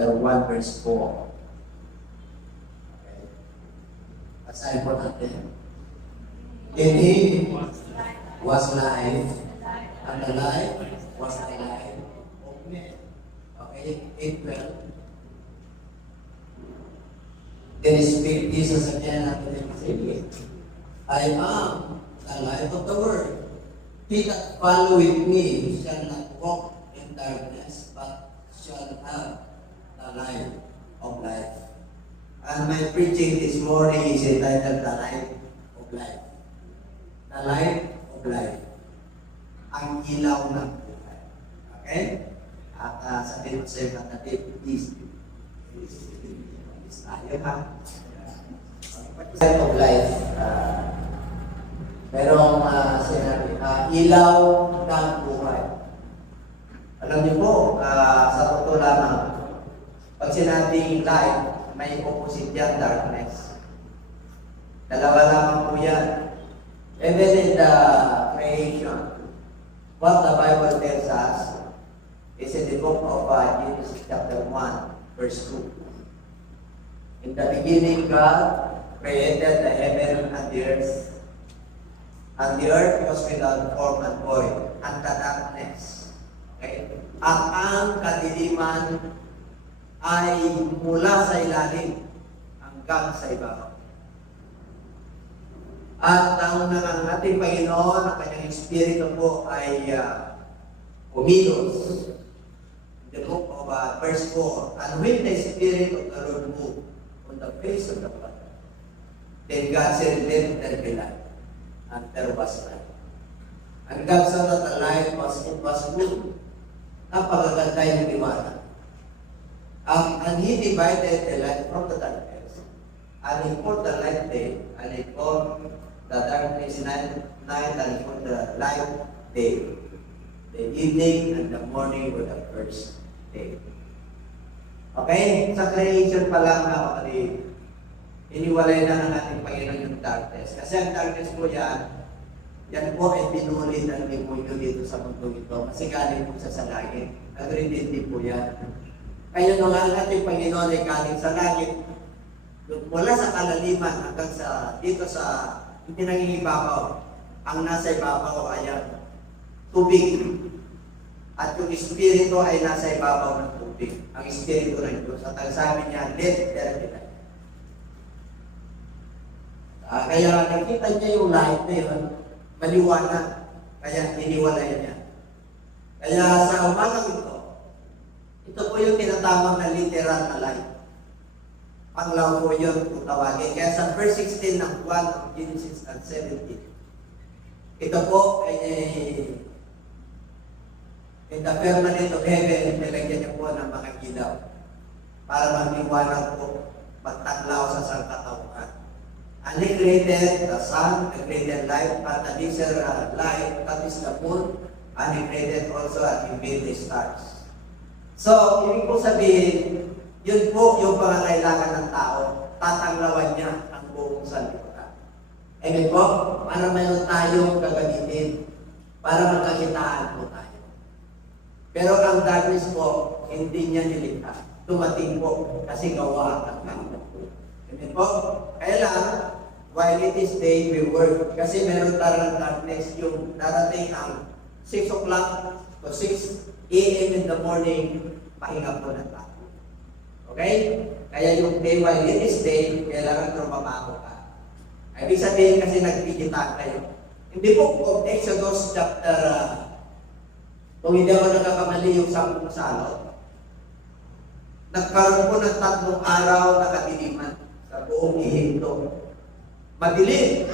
chapter 1, verse 4. Okay. Basahin po natin. In Him was life, and the life was the life of men. Okay, 8:12. Then speak Jesus again after them saying, I am the light of the world. He that followeth me shall not walk in darkness, but shall have the light of life. And my preaching this morning is entitled The Light of Life. The light of life. Ang ilaw ng buhay. Okay? At sabihin ko sa iyo, kapatid, is tayo ha. Light of life. Merong sinabi, ilaw ng buhay. Alam niyo po, sa totoo lamang, pag sinabing light, may opposite yan, darkness. Dalawa lamang po yan. Even in the creation, what the Bible tells us is in the book of Genesis chapter 1, verse 2. In the beginning, God created the heaven and the earth. And the earth was without form and void, and the darkness. Okay? At ang kadiliman ay mula sa ilalim hanggang sa ibabaw. At ang ating Panginoon, ang kanyang Espiritu po ay umilos. The book of verse 4, and when the Spirit of the Lord moved on the face of the water, then God said, let there be light. And there was light. And God saw that the light was good. Napakaganda yung liwanag. And He divided the light from the darkness. And He called the light day, and He called the darkness night, and He called the light day. The evening and the morning were the first day. Okay? Sa creation pa lang, mga kapatid, iniwalay na ng ating Panginoon yung darkness. Kasi ang darkness po yan po ay pinuli ng demonyo dito sa mundo ito. Kasi galing po sa langit. Nag-redemptive po yan. Kaya nung ang ating Panginoon ay galing sa langit, mula sa kalaliman hanggang sa dito sa hindi nangingibabaw. Ang nasa ibabaw ay tubig. At yung Espiritu ay nasa ibabaw ng tubig. Ang Espiritu ng Diyos. At ang sabi niya, let there be light. Kaya nakita niya yung light na yun, maliwanag. Kaya iniwalay niya. Kaya sa umagang ito po yung tinatawag na literal na light. Panglaw po yun kung tawagin. Kaya sa verse 16 ng 1 of Genesis and 17, ito po ay in the firmament of heaven, nilagyan niyo po ng mga ilaw para magliwanag po, magtanglaw sa sangkatauhan. And He created the sun, He created light, but the lesser light, that is the moon, and He created also and He made the stars. So, ibig po sabihin, yun po yung pangangailangan ng tao, tatanglawan niya ang buong sanlibutan. Amen po? Para mayroon tayong gagamitin, para magkakitaan po tayo. Pero ang darkness po, hindi niya nilikha. Tumating po kasi gawa ang kanya. Amen po? Kaya lang, while it is day, we work. Kasi meron tarang darkness yung darating ang 6 o'clock to 6 a.m. in the morning, pahinga po na tayo. Okay? Kaya yung day, while it is day, kailangan trumabaho ka. Ibig sabihin kasi nagpikita kayo. Hindi po of Exodus chapter, kung hindi ako nagkakamali yung 10 salot, nagkaroon po ng 3 araw na kadiliman sa buong Ehipto. Madilim.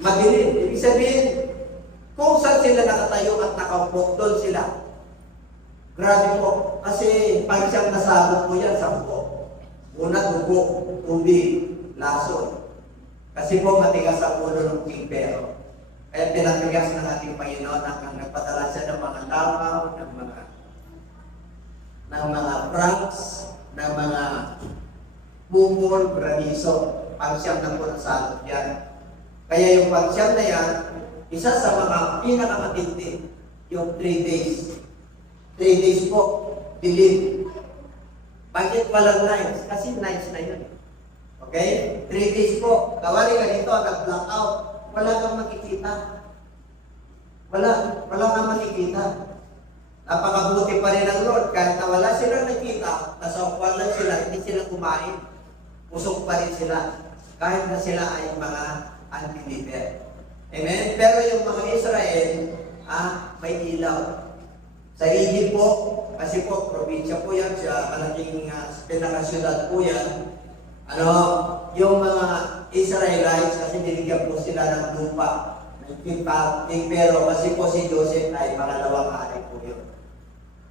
Madilim. Ibig sabihin, kung saan sila nakatayo at nakaupo, doon sila. Grabe po. Kasi pag siyang nasabot po yan sa buko. Una, dugo, tubig, lason. Kasi po matigas ang ulo ng tigpero. Kaya pinatigas ng ating Panginoon hanggang nagpadala siya ng mga langaw, ng mga pranks, ng mga bumol, graniso. Pagsyam na po nasalot yan. Kaya yung pagsyam na yan, isa sa mga pinakamatindi, yung 3 days. 3 days po, believe. Bakit walang nights? Kasi nights na yun. Okay? 3 days po. Kawari ka dito, nag-blackout. Wala kang makikita. Wala kang makikita. Napakabuti pa rin ang Lord. Kahit na wala silang nakita, nasawkwan lang sila, hindi sila kumain. Usok pa rin sila. Kahit na sila ay mga unbeliever. Amen? Pero yung mga Israel, may ilaw. Sa Egypt po, kasi po, probinsya po yan, sa malaking pinakasyudad po yan, yung mga Israelites, kasi binigyan po sila ng lupa, pero kasi po si Joseph ay pangalawang hari po yun.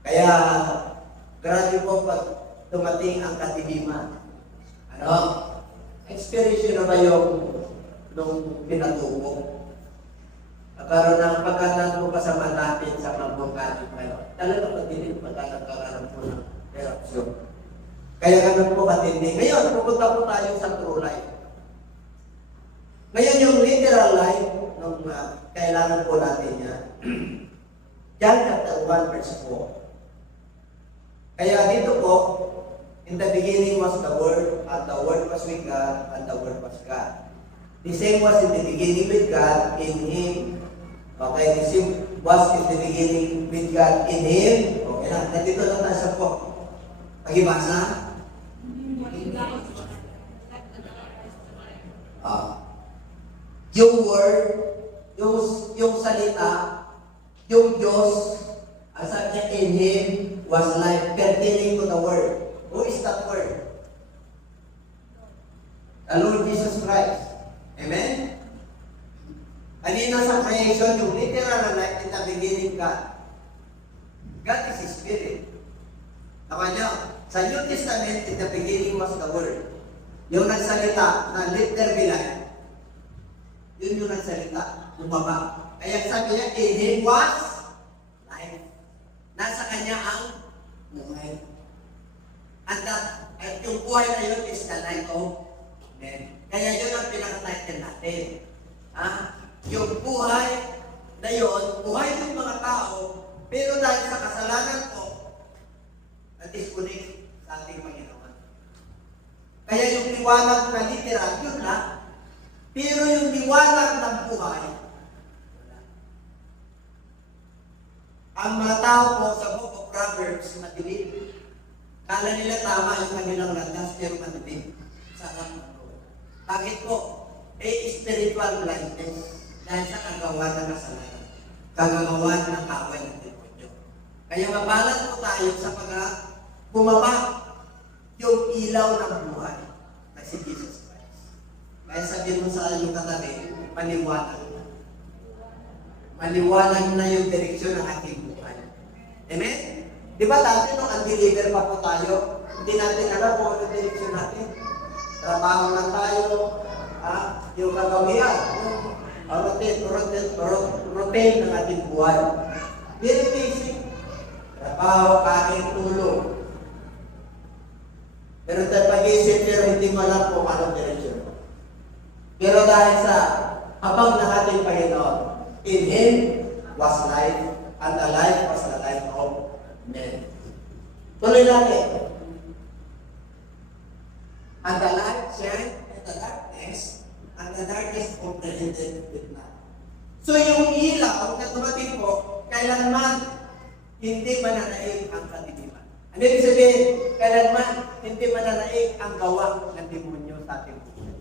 Kaya, grabe po pag dumating ang katiliman. Experience nyo na ba yung nung pinatubo? Nagkaroon ng pagkatan po pa sa malapit sa magbungkatin kayo. Talagang matindi pagka nagkakaroon po ng eruption. Kaya ganun po katindi. Ngayon, pupunta po tayo sa true life. Ngayon yung literal life, nung kailangan po natin yan. John chapter 1 verse 4. Kaya dito po, in the beginning was the Word, and the Word was with God, and the Word was God. The same was in the beginning with God, in Him. Okay, the same was in the beginning with God, in Him. Okay na, nandito lang tayo sa po. Pag-ibasa. Yung Word, yung salita, yung Diyos, ang sabi niya, in Him was life, pertaining to the Word. Who is that Word? The Lord Jesus Christ. Amen? Kanina sa creation, yung literal na life in the beginning, God. God is His Spirit. Tama niyo? Sa New Testament, in the beginning was the Word. Yung nagsalita na let be life. Yun yung nagsalita, bumaba. Kaya sabi niya, in Him was life. Nasa Kanya ang buhay. At yung buhay na yun is the light of men. Kaya yun ang pinaka-title natin. Yung buhay na yun, buhay ng mga tao, pero dahil sa kasalanan ko, na-disconnect sa ating Panginoon. Kaya yung liwanag na literal, yun lang. Pero yung liwanag ng buhay, ang mga tao po sa Book of Proverbs, madilim. Kala nila tama yung kanilang landas, pero madilim. Sarap na po. Bakit po? Spiritual blindness. Dahil sa kagawa ng kasalanan. Kagawa ng kaway ng demonyo. Kaya mabalat po tayo sa bumaba yung ilaw ng buhay na si Jesus Christ. Kaya sabihin mo sa yung katabi, maliwanag na. Maliwanag na yung direksyon ng ating buhay. Amen? Di ba dati nung unbeliever pa po tayo, hindi natin alam kung ano direksyon natin. Trabaho lang tayo, yung kagawian, yung routine ng ating buhay. Very basic. Trabaho, kain, tulong. Pero tayo pag-isip, pero hindi mo alam kung anong direksyon. Pero dahil sa habang ng ating Panginoon, in Him was life, and the life was the life of men. Tuloy natin. And the light shined in the darkness, and the darkness comprehended it not. So yung ilaw na dumating po, kailanman hindi mananaig ang katiliman. Ano ibig sabihin? Kailanman hindi mananaig ang gawa ng demonyo sa ating buhay.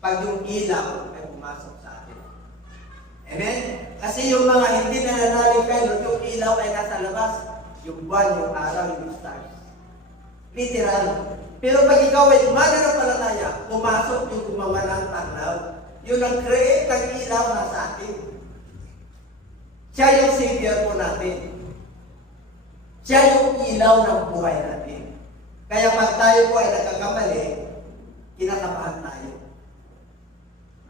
Pag yung ilaw ay pumasok sa atin. Amen? Kasi yung mga hindi nananalig kayo, yung ilaw ay nasa labas. Yung buwan, yung araw, yung stars. Literal. Pero pag ikaw ay mananampalataya, pumasok yung gumawa ng tanaw. Yun ang create ng ilaw na sa atin. Siya yung Savior po natin. Siya yung ilaw ng buhay natin. Kaya pag tayo po ay nagkakamali, kinakabahan tayo.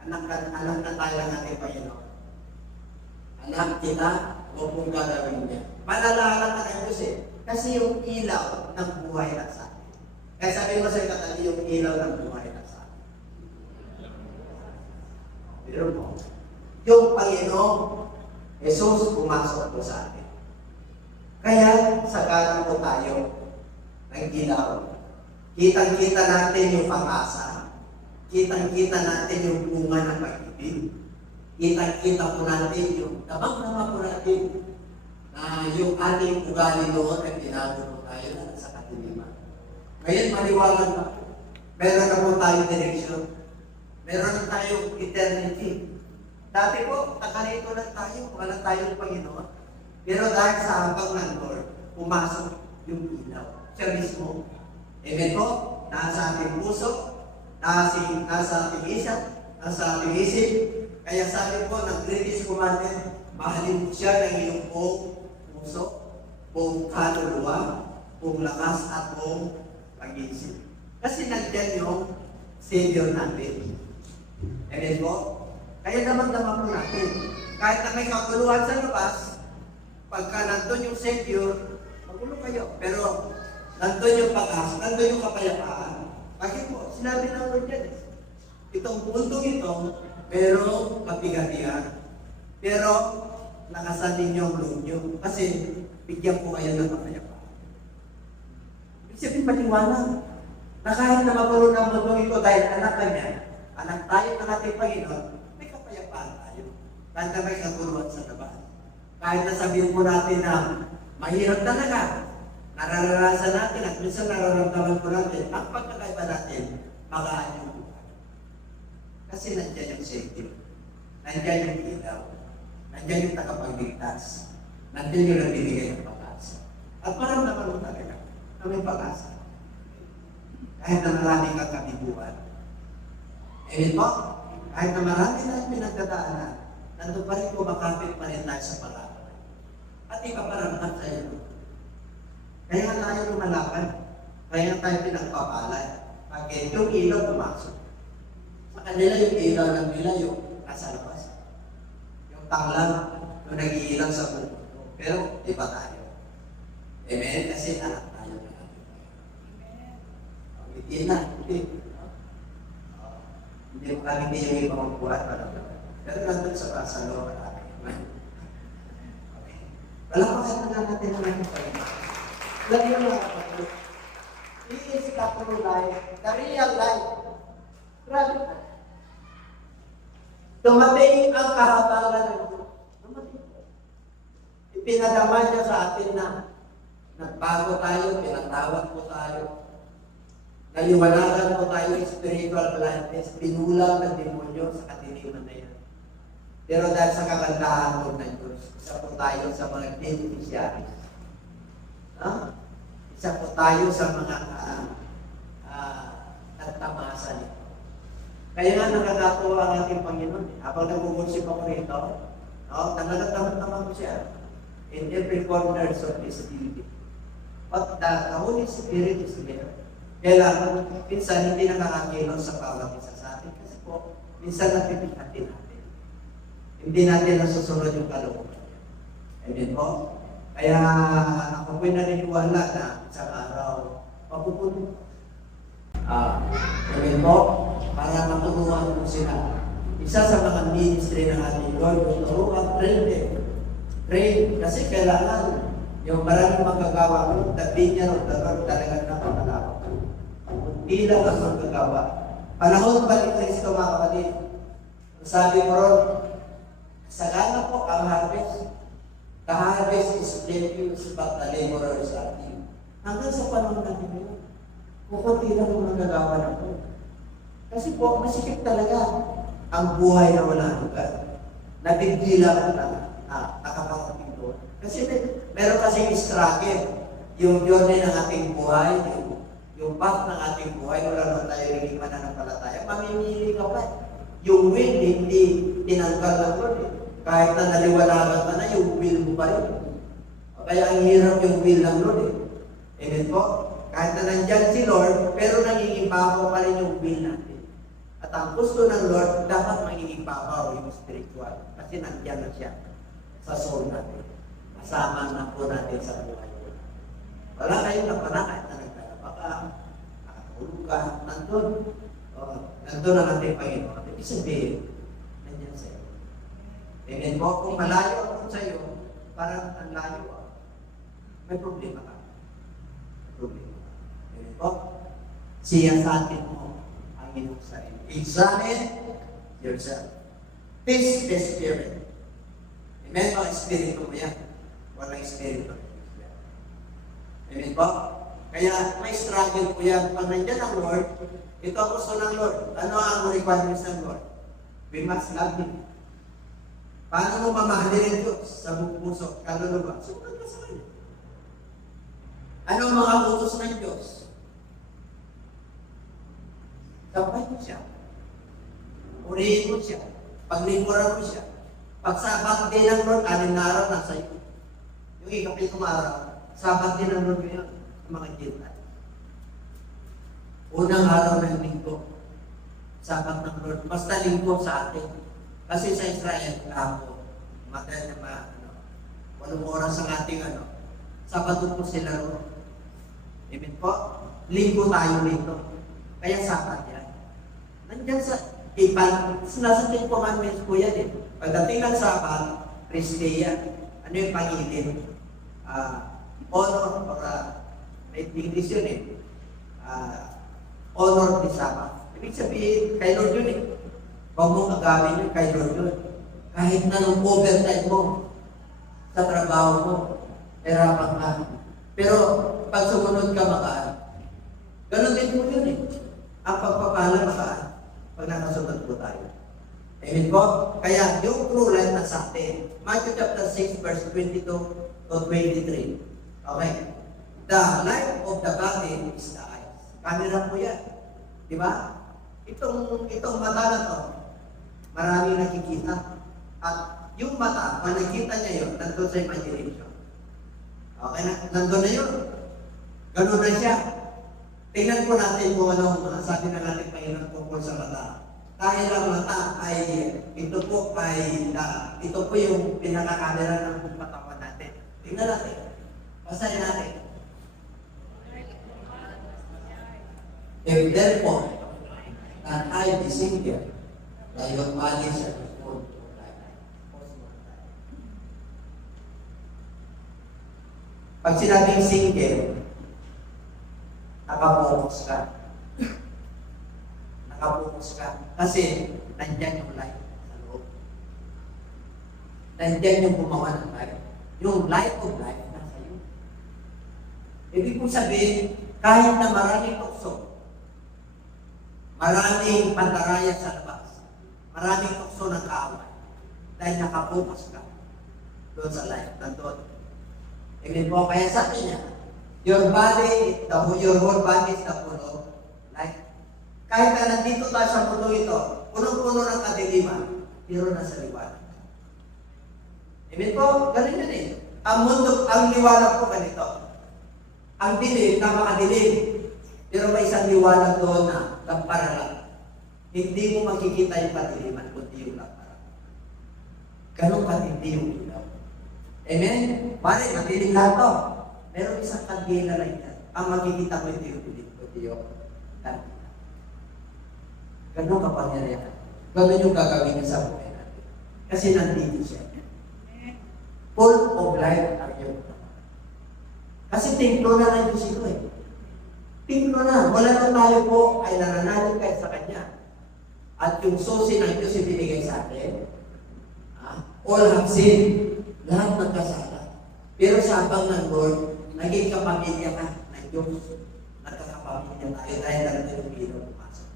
Anak na tayo ng ating Panginoon. Anak kita, huwag mong gagawin niya. Malalahalan na kayo kasi yung ilaw ng buhay na sa atin. Kaya sabi mo sa katabi, yung ilaw ng buhay na sa atin. Pero mo, yung Panginoon, Jesus pumasok po sa atin. Kaya sagana po tayo ng ilaw. Kitang-kita natin yung pag-asa. Kitang-kita natin yung bunga ng pag-ibig. Kitang-kita po natin yung damang-dama po natin na yung ating ugali doon ay binago po tayo na sa katiliman. Ngayon, maliwanag na. Meron na po tayong direksyon. Meron na tayong eternity. Dati po, nakarito lang tayo, wala tayong Panginoon. Pero dahil sa habang ng Lord, pumasok yung ilaw. Siya mismo. Amen po? Nasa ating puso, nasa ating isip. Kaya sabi po ng greatest commandment, mahalin mo siya ng iyong buong puso, buong kaluluwa, buong lakas at buong pag-iisip. Kasi nandiyan yung Savior natin. Amen po? Kaya naman po natin. Kahit na may kaguluhan sa labas, pagka nandun yung Savior, magulo kayo. Pero nandun yung pag-asa, nandun yung kapayapaan. Bakit po? Sinabi ng Lord yan. Itong mundong ito, pero kapigatian. Pero nakasan ninyo ang loob nyo. Kasi bigyan po kayo ng kapayapaan. Ibig sabihin paliwanag na kahit na magulo ng mundong ito dahil anak ka niya, anak tayo ng ating Panginoon, may kapayapaan tayo. Kahit na may kaguluhan sa labas. Kahit na sabihin po natin na mahirap talaga, nararanasan natin at minsan nararamdaman po natin, ang pagkakaiba natin, magaan yung buhay. Kasi nandiyan yung safety, nandiyan yung ilaw, nandiyan yung tagapagligtas, nandiyan yung nagbibigay ng pag-asa. At parang naman talaga na may pag-asa. Kahit na marami kang kabibuhan. Amen po? Kahit na marami na pinagdadaanan, nandun pa rin po, makapit pa rin tayo sa pag-asa. At ipaparamdam sa iyo. Kaya nga tayo lumalakan. Kaya nga tayo pinagpapalay. Bakit? Yung ilaw pumasok. Sa kanila yung ilaw ng nila yung nasa labas. Yung tanglang, yung nag-iilaw sa mundo. Pero, iba tayo. Amen? Kasi anak tayo. Amen. Hindi na. Hindi mo kami hindi yung ibang buhat. Pero nandun sa pasalo. Amen. Wala pa kayo na natin naman yung Panginoon. Lagi yung mga kapatid. He is the true life, the real life. Grabe na. Dumating ang kahabagan ng Diyos. Dumating. Ipinadama niya sa atin na nagbago tayo, pinatawag po tayo. Naliwanagan po tayo spiritual blindness, pinulang ng demonyo sa katiliman na yan. Pero dahil sa kagandahan po ng Diyos, isa po tayo sa mga beneficiaries. Isa po tayo sa mga nagtamasa nito. Kaya nga nakakatuwa ang ating Panginoon. Habang nag-worship ako rito, naman ko siya in every corner of this building. But the Holy Spirit is there. Kailangan, minsan hindi nakakakilos sa bawat isa sa atin. Kasi po, minsan napipihatin natin. Hindi natin nasusunod yung kalooban. Amen po? Kaya ako po'y naniniwala na isang araw, mapupuno. Amen po? Para maturuan po sila. Isa sa mga ministry ng ating Lord, turuan, train. Kasi kailangan yung maraming magagawa mo, the vineyard of the Lord talagang napakalawak. Hindi lang ang magagawa. Panahon ba ni Kristo, mga kapatid? Sabi mo ron, sagana po ang harvest. The harvest is plenteous, but the laborers are few. Hanggang sa panahon natin ngayon, kukunti lang ang magagawa na po. Kasi po, masikip talaga ang buhay na wala lugar. Nabigila ko na nakapakating doon. Kasi meron kasing struggle. Yung journey ng ating buhay, yung path ng ating buhay, wala naman tayo naging mananampalataya. Mamimili ka pa. Yung will, hindi tinanggal ng Lord. Kahit na naliwanagan ka na, yung will mo pa rin. Kaya ang hirap yung will ng Lord. Amen po? Kahit na nandyan si Lord, pero nagiging bago pa rin yung will natin. At ang gusto ng Lord, dapat magiging babaw yung spiritual. Kasi nandyan na siya sa soul natin. Kasama na po natin sa buhay. Wala kayong napanakit na nagkalapa ka, nakatulog ka, nandun. Nandun ang ating Panginoon. Ibig sabihin, nandyan sa iyo. Amen po? Kung malayo ako sa iyo, parang ang layo ako. may problema ka. May problema ka. Ganito, siya sa atin mo ang inyong sarili. Examine yourself. Test the spirit. Amen? Ang espiritu mo yan. Walang espiritu. Amen po? Kaya may struggle po yan. Pag nandiyan ang Lord, ito ang gusto ng Lord. Ano ang requirements ng Lord? We must love Him. Paano mo mamahalin ang Diyos sa buong puso? Kaluluwa. Sumunod ka sa Kanya. Ano ang mga utos ng Diyos? Sampay mo siya. Urihin mo siya. Paglingkuran mo siya. Pag-sabat din ng Lord, 6 na araw nasa iyo. Yung ikapitong araw, sabat din ng Lord ngayon ng mga Gentile. Unang araw ng linggo, sabat ng Lord. Basta linggo sa atin. Kasi sa Israel, ako, matagal na 8 oras ang ating Sabato po sila ro. Amen po? Linggo tayo rito. Kaya sabat yan. Nandiyan sa nasa 10 commandments po yan eh. Pagdating ng sabat, Christian, ano yung pangilin? Honor, para may English yun eh. Honor the Sabbath. Ibig sabihin, kay Lord yun eh. Huwag mong agawin yun kay Lord yun. Kahit na nung overtime mo, sa trabaho mo, hirapan ka. Pero pag sumunod ka makaan, ganun din po yun eh. Ang pagpapala makaan, pag nakasunod po tayo. Amen po? Kaya yung true life na sa atin, Matthew chapter 6 verse 22 to 23. Okay? The life of the body is the eyes. Camera po yan. Di ba? Itong mata na to, maraming nakikita. At yung mata, pag nakita niya yun, nandun sa imagination. Okay na? Nandun na yun. Ganun na siya. Tingnan po natin kung ano sabi na natin Panginoon tungkol sa mata. Dahil ang mata ay, ito po yung pinaka-camera ng katawan natin. Tingnan natin. Basahin natin. If therefore, that I be single, that your body shall be full of life. Pag sinabing single, nakapokus ka. Nakapokus ka. Kasi, nandyan yung life sa loob. Nandyan yung gumawa ng life. Yung life of life, nasa iyo. Ibig kong sabihin, kahit na maraming tukso, maraming pandaraya sa labas, maraming tukso ng kaaway, dahil nakapokus ka doon sa life, nandun. Ibig po, kaya sabi niya, your whole body is the full of life. Kahit na nandito tayo sa mundo ito, punong-puno ng kadiliman, pero nasa liwanag. Amen po? Ganun yun eh. Ang mundo, ang liwanag po ganito. Ang dilim, napakadilim. Pero may isang liwanag doon na lampara lang. Hindi mo makikita yung kadiliman, kundi yung lampara. Ganun katindi yung ilaw. Amen? Pare, matiling lahat to. Meron isang kandila lang yan. Ang makikita mo hindi yung dilim, kundi yung kandila. Ganun kapangyarihan. Ganun yung gagawin niya sa buhay natin. Kasi nandito siya. Full of life ang iyong. Kasi templo na lang yung sino eh. Templo na. Wala na tayo po ay nananalig kayo sa Kanya. At yung susi ng Diyos ibinigay sa atin. All have sinned. Lahat ng kasala. Pero sa habang ng Lord, naging kapamilya ka ng Diyos. Nagkakapamilya tayo dahil natin yung ilaw pumasok.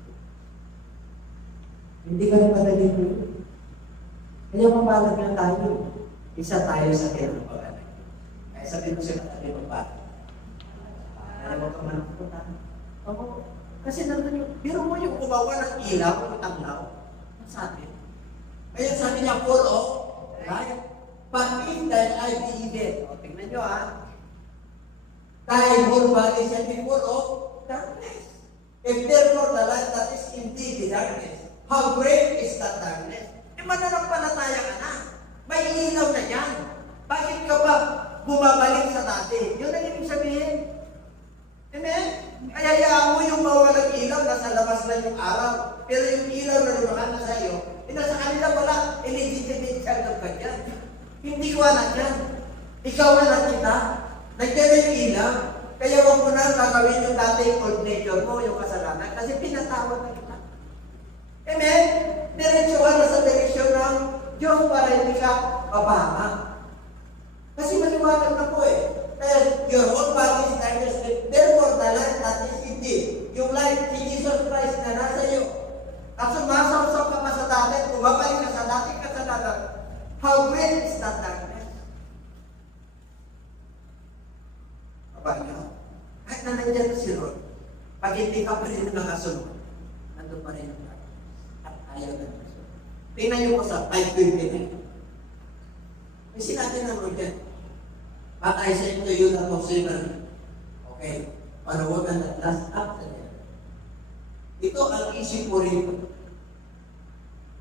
Hindi ka na padali po. Kaya mapalag na tayo. Isa tayo sa kinabagan. Kaya sabi mo siya katabi mo ba? Kaya mo ka man ako. Kasi nandun yung, biro mo yung kumawa ng ilaw, ng tanglaw. Ang sabi. Kaya sabi niya, full of life. But in that I believe it. O, tingnan nyo Thy whole body shall be full of darkness. If therefore the light that is indeed the darkness, how great is that darkness? Mananampalataya ka na. May ilaw na yan. Bakit ka ba bumabalik sa dati? Yun ang ibig sabihin. Amen? Kaya mo yung mawalang ilaw, nasa labas na yung araw. Pero yung ilaw na lumakan na sa iyo, nasa kanila wala, illegitimate child of God yan. Hindi ko anak yan. Ikaw anak kita. Nandiyan na yung ilaw. Kaya huwag mo na gagawin yung dating old nature mo, yung kasalanan, kasi pinatawad na kita. Amen? Diretso ka na sa direksyon ng Diyos para hindi ka mabama. Kasi maliwanag na po eh. Kaya your whole body is darkness. Therefore, the light that is in thee, yung light ni Jesus Christ na nasa iyo, at sumasawsaw ka pa sa dati, bumabalik ka sa dating kasalanan, how great is that darkness? Paano? Kahit na nandiyan na si Lord, pag hindi ka pa rin nakasunod, nandun pa rin ang darkness. At ayaw na nakasunod. Tingnan niyo po sa 5:29. May sinabi ng Lord yan. But I say to you that of sinner. Okay. Panuwagan at last up sa niya. Ito ang isip mo rin.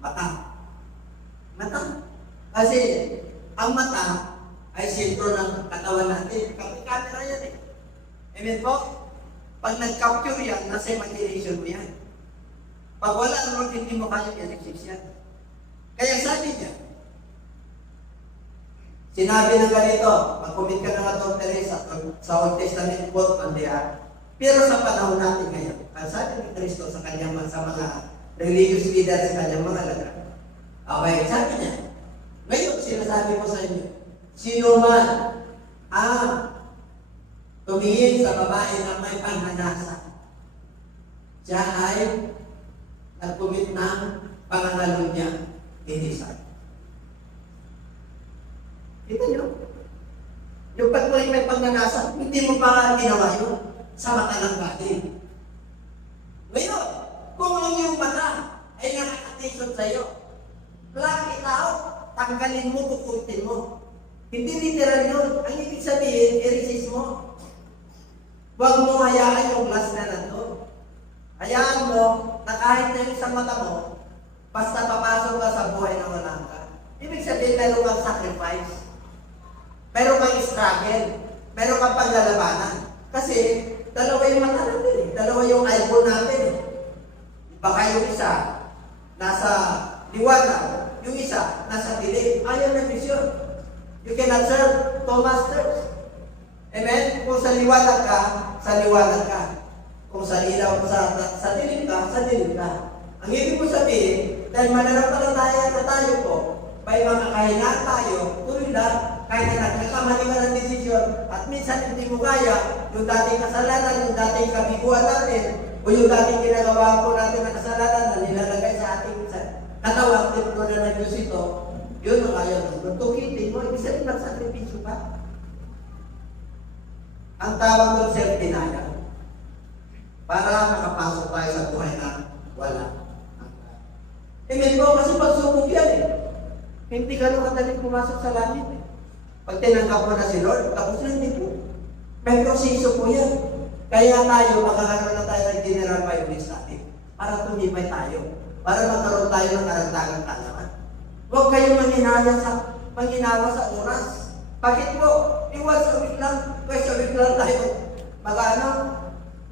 Mata. Mata. Kasi ang mata ay sentro ng katawan natin. Kamera yan eh. Amen po? Pag nag-capture yan, nasa imagination mo yan. Pag wala naman, hindi mo kaya i-exist yan. Kaya sabi niya, sinabi ng ganito, mag-commit ka ng adultery sa Old Testament quote on the pero sa panahon natin ngayon, ang sabi ni Kristo sa kanyang sa mga religious leaders sa kanyang mga lagat. Okay, sabi niya, ngayon sinasabi ko sa inyo, sino man ang tumingin sa babae na may panhanasa, siya ay nag-commit ng pangangalo niya, hindi sa kita nyo? Yung pag may pagnanasa, hindi mo pa ginawa yun sa mata ng batin. Ngayon, kung ang iyong mata ay nakakatisod sa'yo, plug it out, tanggalin mo, tukutin mo. Hindi literal yun. Ang ibig sabihin, i-resist mo. Huwag mo hayaan yung glass na nandun. Hayaan mo na kahit na yung isang mata mo, basta papasok ka sa buhay na wala ka. Ibig sabihin, meron kang sacrifice. Meron kang struggle. Meron kang paglalabanan. Kasi, dalawa yung mata natin eh. Dalawa yung eyeball natin eh. Baka yung isa, nasa liwanag. Yung isa, nasa dilim. Ayaw na vision. You cannot serve two masters. Amen? Kung sa liwanag ka, sa liwanag ka. Kung sa ilaw, sa dilim ka, sa dilim ka. Ang ibig ko sabihin, dahil mananampalataya na tayo po, may mga kahinaan tayo, tuloy lang, kahit na nagkakamali ka ng desisyon, at minsan hindi mo kaya, yung dating kasalanan, yung dating kabiguan natin, o yung dating ginagawa po natin na kasalanan na nilalagay sa ating katawan, templo na ng Diyos ito, yun ang ayaw ng tukitin mo, ibig sabihin magsakripisyo ka. Ang tawag ng self-denial, para makapasok tayo sa buhay na wala. Amen po, kasi pagsubok yan eh. Hindi ka nung kadaling pumasok sa langit eh. Pag tinanggap mo na si Lord, tapos na hindi po. May proseso po yan. Kaya tayo, makakaroon na tayo ng general violence natin. Para tumibay tayo. Para magkaroon tayo ng karagdagang kalaman. Huwag kayong manghinawa sa oras. Bakit po? Once a week lang, twice a week lang tayo.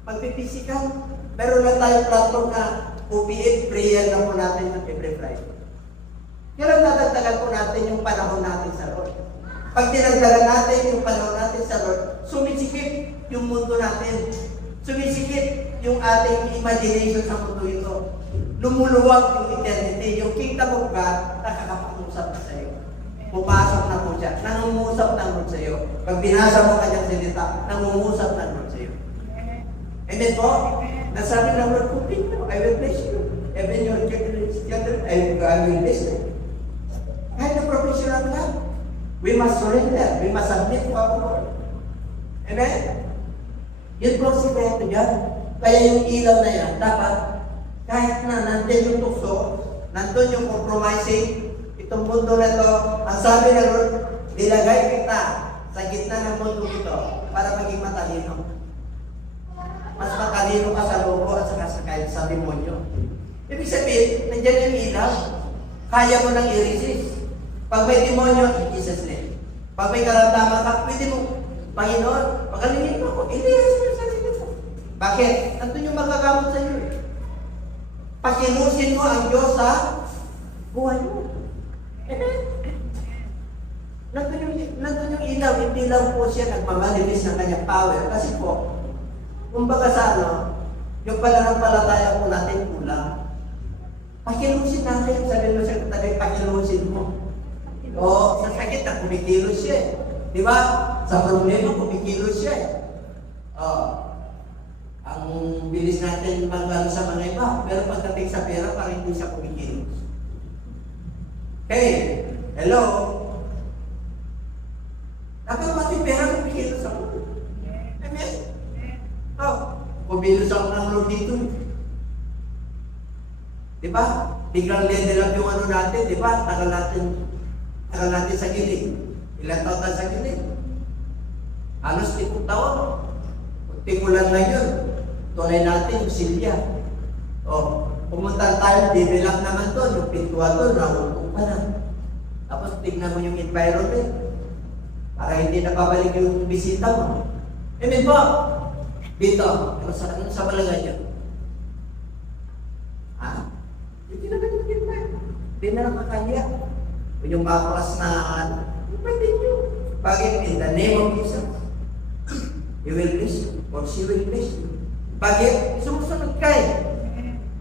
Magpipisikal. Meron lang tayong platform na UPF, prayer na po natin ng every Friday. Kaya nadagdagan po natin yung panahon natin sa Lord. Pag dinagdagan natin yung panahon natin sa Lord, sumisikip yung mundo natin. Sumisikip yung ating imagination sa mundo ito. Lumuluwag yung eternity. Yung kingdom of God, nakakapag-usap na sa iyo. Pupasok na po siya. Nangungusap na Lord sa iyo. Pag binasa mo kanyang salita, nangungusap na Lord sa iyo. Amen po? Nasabi ng Lord, continue, I will bless you. Even your children, I will bless them. Kahit na professional na, we must surrender. We must submit to our Lord. Amen? Yun po si Petro yan. Kaya yung ilaw na yan, dapat, kahit na nandun yung tukso, nandun yung compromising, itong mundo na to, ang sabi ng Lord, nilagay kita sa gitna ng mundo ito para maging matalino. Mas matalino ka sa lobo at sa demonyo. Ibig sabihin, nandiyan yung ilaw, kaya mo nang i-resist. Pag may demonyo, in Jesus' name. Pag may karamdaman ka, pwede mo, Panginoon, pagalingin mo ako, i-resist mo sa sarili. Bakit? Nandun yung magagamot sa iyo. Pakinusin mo ang Diyos sa buhay mo. Amen? Nandun yung ilaw, hindi lang po siya nagmamanifest ng kanyang power. Kasi po, kumbaga sa ano, yung pananampalataya po natin kulang. Pakilusin natin, sabi mo siya, talagang pakilusin mo. O, sa sakit na kumikilos siya eh. Di ba? Sa problema, kumikilos siya eh. Ang bilis natin magano sa mga iba, pero pagdating sa pera, parang hindi siya kumikilos. Hey, hello? Dapat pati pera kumikilos ako. Amen? Kumilos ako ng Lord dito. Di ba? Biglang level up yung ano natin, di ba? Tagal natin sa gilid. Ilang taon tayo sa gilid? Halos 10 taon. Timulan na yun. Tunay natin yung silya. Pumunta tayo, develop naman doon. Yung pintuan doon, naulong pa na. Tapos tignan mo yung environment. Para hindi napabalik yung bisita mo. Amen po? Dito, ano sa balagay niyo? Hindi na nagkikita. Hindi na nakakaya. Kung yung makulas na pwede nyo. Bakit? In the name of Jesus, He will bless you. Or she will bless you. Bakit? Sumusunod kayo.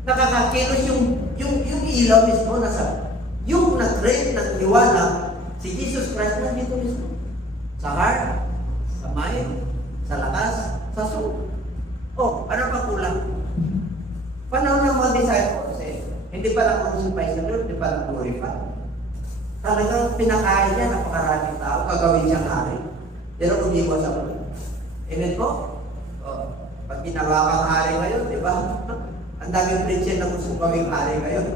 Nakakakilos yung ilaw mismo nasa yung nag-create ng liwanag si Jesus Christ na dito mismo. Sa heart, sa mind, sa lakas, sa soul. Ano pa kulang? Panahon ng mga disciples hindi pa lang crucify sa Lord, hindi pa lang glorify. Talagang pinakain niya, napakaraming tao, kagawin siyang hari. Pero umiwas sa Lord. Amen po? Pag ginawa kang hari ngayon, di ba? Ang daming preacher na gusto gawing hari ngayon.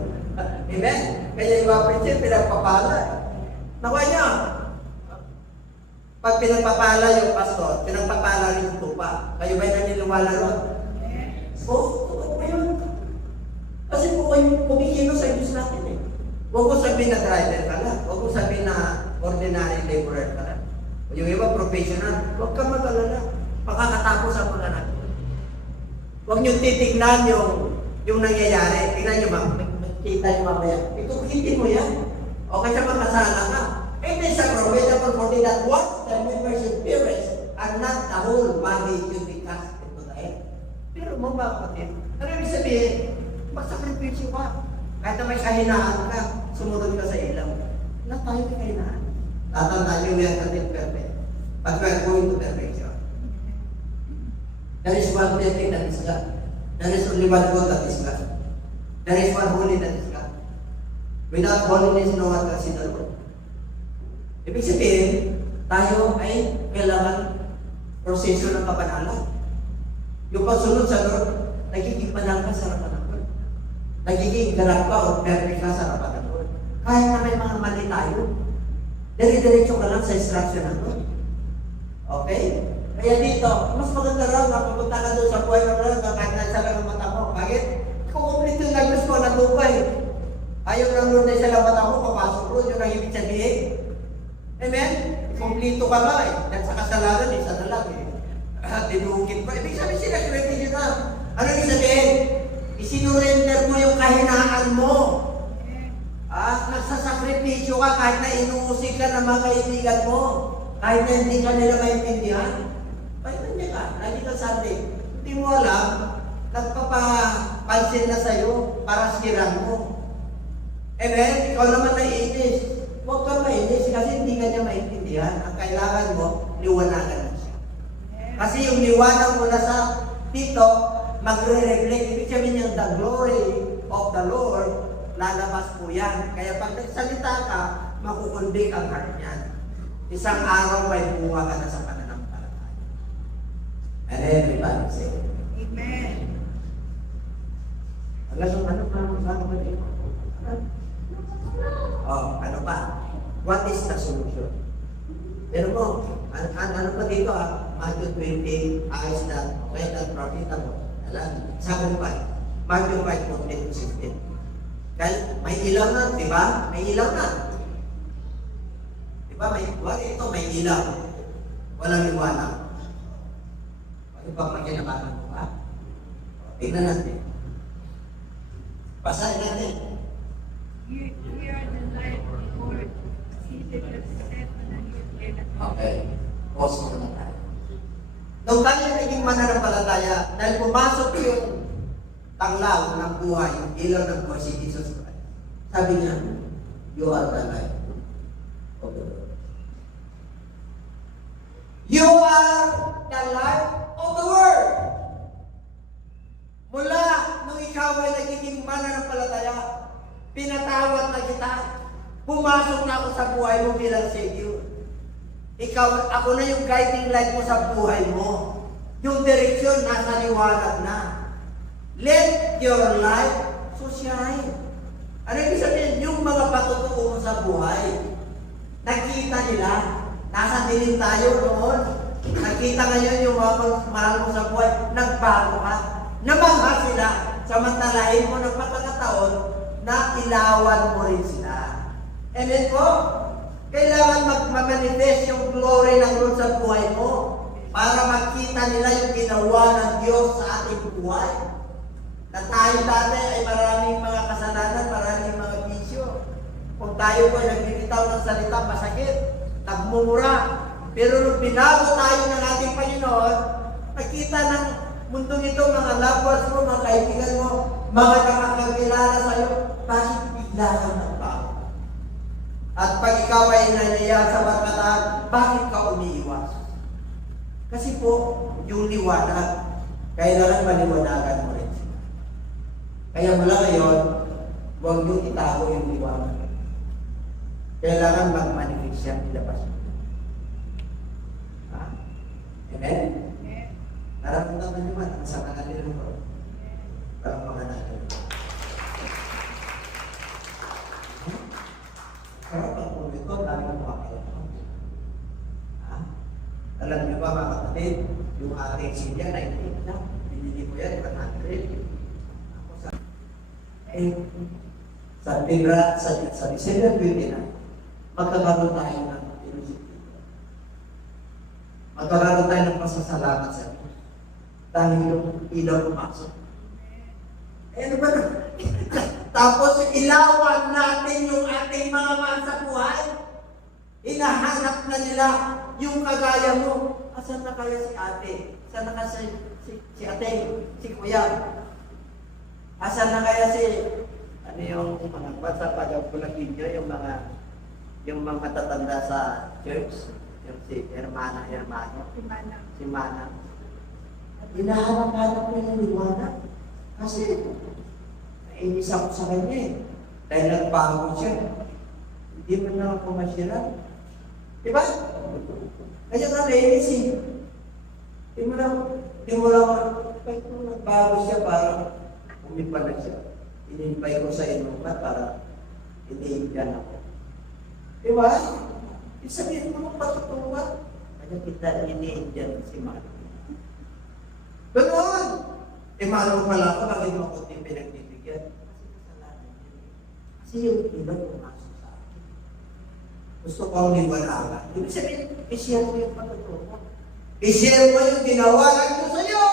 Amen? Kaya yung mga preacher, pinagpapala. Nakuha niya. Pag pinagpapala yung pastor, pinagpapala rin yung tupa. Kayo ba'y naniniwala ron? Oo, yun. Kasi po kayo kumikilos sa Diyos natin eh. Huwag ko sabihin na driver ka lang. Huwag ko sabihin na ordinary laborer ka lang. Yung iba professional, huwag ka mag-alala. Makakatapos ang mga natin. Huwag nyo titignan yung nangyayari. Tignan nyo, makikita nyo mamaya. Itukitin mo yan. O kasi makasala ka. It is a providable for that what the members should perish and not the whole body should be cast into the hell. Pero mo ba kapatid? Ano ibig sabihin? Magsakripisyo ka. Kahit na may kahinaan ka, sumunod ka sa ilaw. Wala tayo may kahinaan. Tatandaan nyo yan natin perfect. But we are going to perfection. There is one perfect that is God. There is only one God that is God. There is one holy that is God. Without holiness, no one can see the Lord. Ibig sabihin, tayo ay kailangan proseso ng kapanalan. Yung pagsunod sa Lord, nagiging banal ka sa harapan ng Lord. Nagiging ganap ka o perfect ka sa harapan ng Lord. Kahit na may mga mali tayo, dire-diretso ka lang sa instruction ng Lord. Okay? Kaya dito, mas maganda raw na pupunta ka doon sa buhay ng Lord kahit na isa lang ang mata mo. Bakit? Kukumplit yung naglos ko ng lupay. Ayaw ng Lord na isa lang mata mo, papasok Lord, yun ang ibig sabihin. Amen? Kumplito ka nga eh. Dahil sa kasalanan, isa na lang eh. Dinukit pa. Ibig sabihin sila, kwento nyo na. Ano ibig sabihin? Isinurrender mo yung kahinaan mo. Nagsasakripisyo ka kahit na inuusig ka ng mga kaibigan mo. Kahit na hindi ka nila maintindihan. Pahingan ka. Lagi ka sabi. Hindi mo alam, nagpapapansin na sa'yo para siran mo. Amen? Ikaw naman naiinis. Huwag ka mainis kasi hindi ka niya maintindihan. Ang kailangan mo, liwanagan mo siya. Kasi yung liwanag mo na sa dito, magre-reflect. Ibig sabihin yung the glory of the Lord, lalabas po yan. Kaya pag nagsalita ka, makukundig ang heart niyan. Isang araw may bunga ka na sa pananampalataya. And everybody say, Amen. Ano ba dito? Ano pa? What is the solution? Pero mo, ano pa dito Matthew 20, eyes that, okay, that profitable. Alam, sabi pa, Matthew 5, 14-16. Dahil may ilaw na, di ba? May ilaw na. Di ba? May ilaw. Walang liwanag. Ano pa magkinabahan mo ba? Tingnan natin. Basahin natin. You are the light of the Lord. He that has set on Okay. Pause muna tayo. Nung tayo naging mananampalataya, dahil pumasok yung tanglaw ng buhay, yung ilaw ng buhay si Jesus Christ. Sabi niya, you are the light of the world. You are the light of the world. Mula nung ikaw ay nagiging mananampalataya, pinatawad na kita, pumasok na ako sa buhay mo bilang Savior. Ikaw, ako na yung guiding light mo sa buhay mo. Yung direksyon nasa liwanag na. Let your light so shine. Ano ibig sabihin? Yung mga patutuo mo sa buhay, nakita nila, nasa dilim tayo noon. Nakita ngayon yung mga mahal mo sa buhay, nagbago ka. Namangha sila, samantalahin mo ng pagkakataon na ilawan mo rin sila. And then po, kailangan mag-manifest yung glory ng Lord sa buhay mo para makita nila yung ginawa ng Diyos sa ating buhay. Na tayo dati ay maraming mga kasalanan, maraming mga bisyo. Kung tayo po ay nagbibitaw ng salita, masakit, nagmumura. Pero nung binago tayo ng ating Panginoon, nakita ng mundong ito, mga lovers mo, mga kaibigan mo, mga nakakakilala sa'yo, bakit bigla kang nagbago? At pag ikaw ay nangyayari sa barkataan, bakit ka umiiwas? Kasi po, yung liwanag, kailangan maliwanagan mo rin sila. Kaya mula ngayon, huwag nyo itago yung liwanag. Kailangan mag-manifest yan, ilabas mo. Ha? Amen? Nararamdaman nyo man, ang sama natin mo. Parang mga natin. Karap ang pumito, dami ng mga kailangan. Alam niyo ba mga kapatid, yung ating silya, 19 na. Binili ko yan, 100. Sa December 20 na, magkakaroon tayo ng philosophy. Magkakaroon tayo ng pasasalamat sa Diyos. Dahil yung ilaw pumasok. Ano ba na? Tapos ilawan natin yung ating mga mahal sa buhay. Hinahanap na nila yung kagaya mo. Asan na kaya si ate? Asan na kaya si ate? Si kuya? Asan na kaya si... Ano yung mga bata pa daw po nag-video, yung mga matatanda sa church? Yung si Hermano. Si Mana. Hinahanap-hanap ko yung liwanag. Kasi, nainis ako sa kanya eh. Dahil nagbago siya. Hindi mo na ako masira. Diba? Kaya ka nainis eh. Hindi mo lang, kahit kung nagbago siya, parang umipalag siya. Inintay ko sa inuman para iniindihan ako. Diba? Isabihin mo patutuwa. Kaya kita iniindihan si Mana. Ganoon! Malo pala ako, bakit mo ako pinagbibigyan? Kasi kasalanan yun. Kasi yung iba pumasok sa akin. Gusto ko ang liwanagan. Ibig sabihin, i-share mo yung patutuwa. I-share mo yung ginawa ng Diyos sa'yo.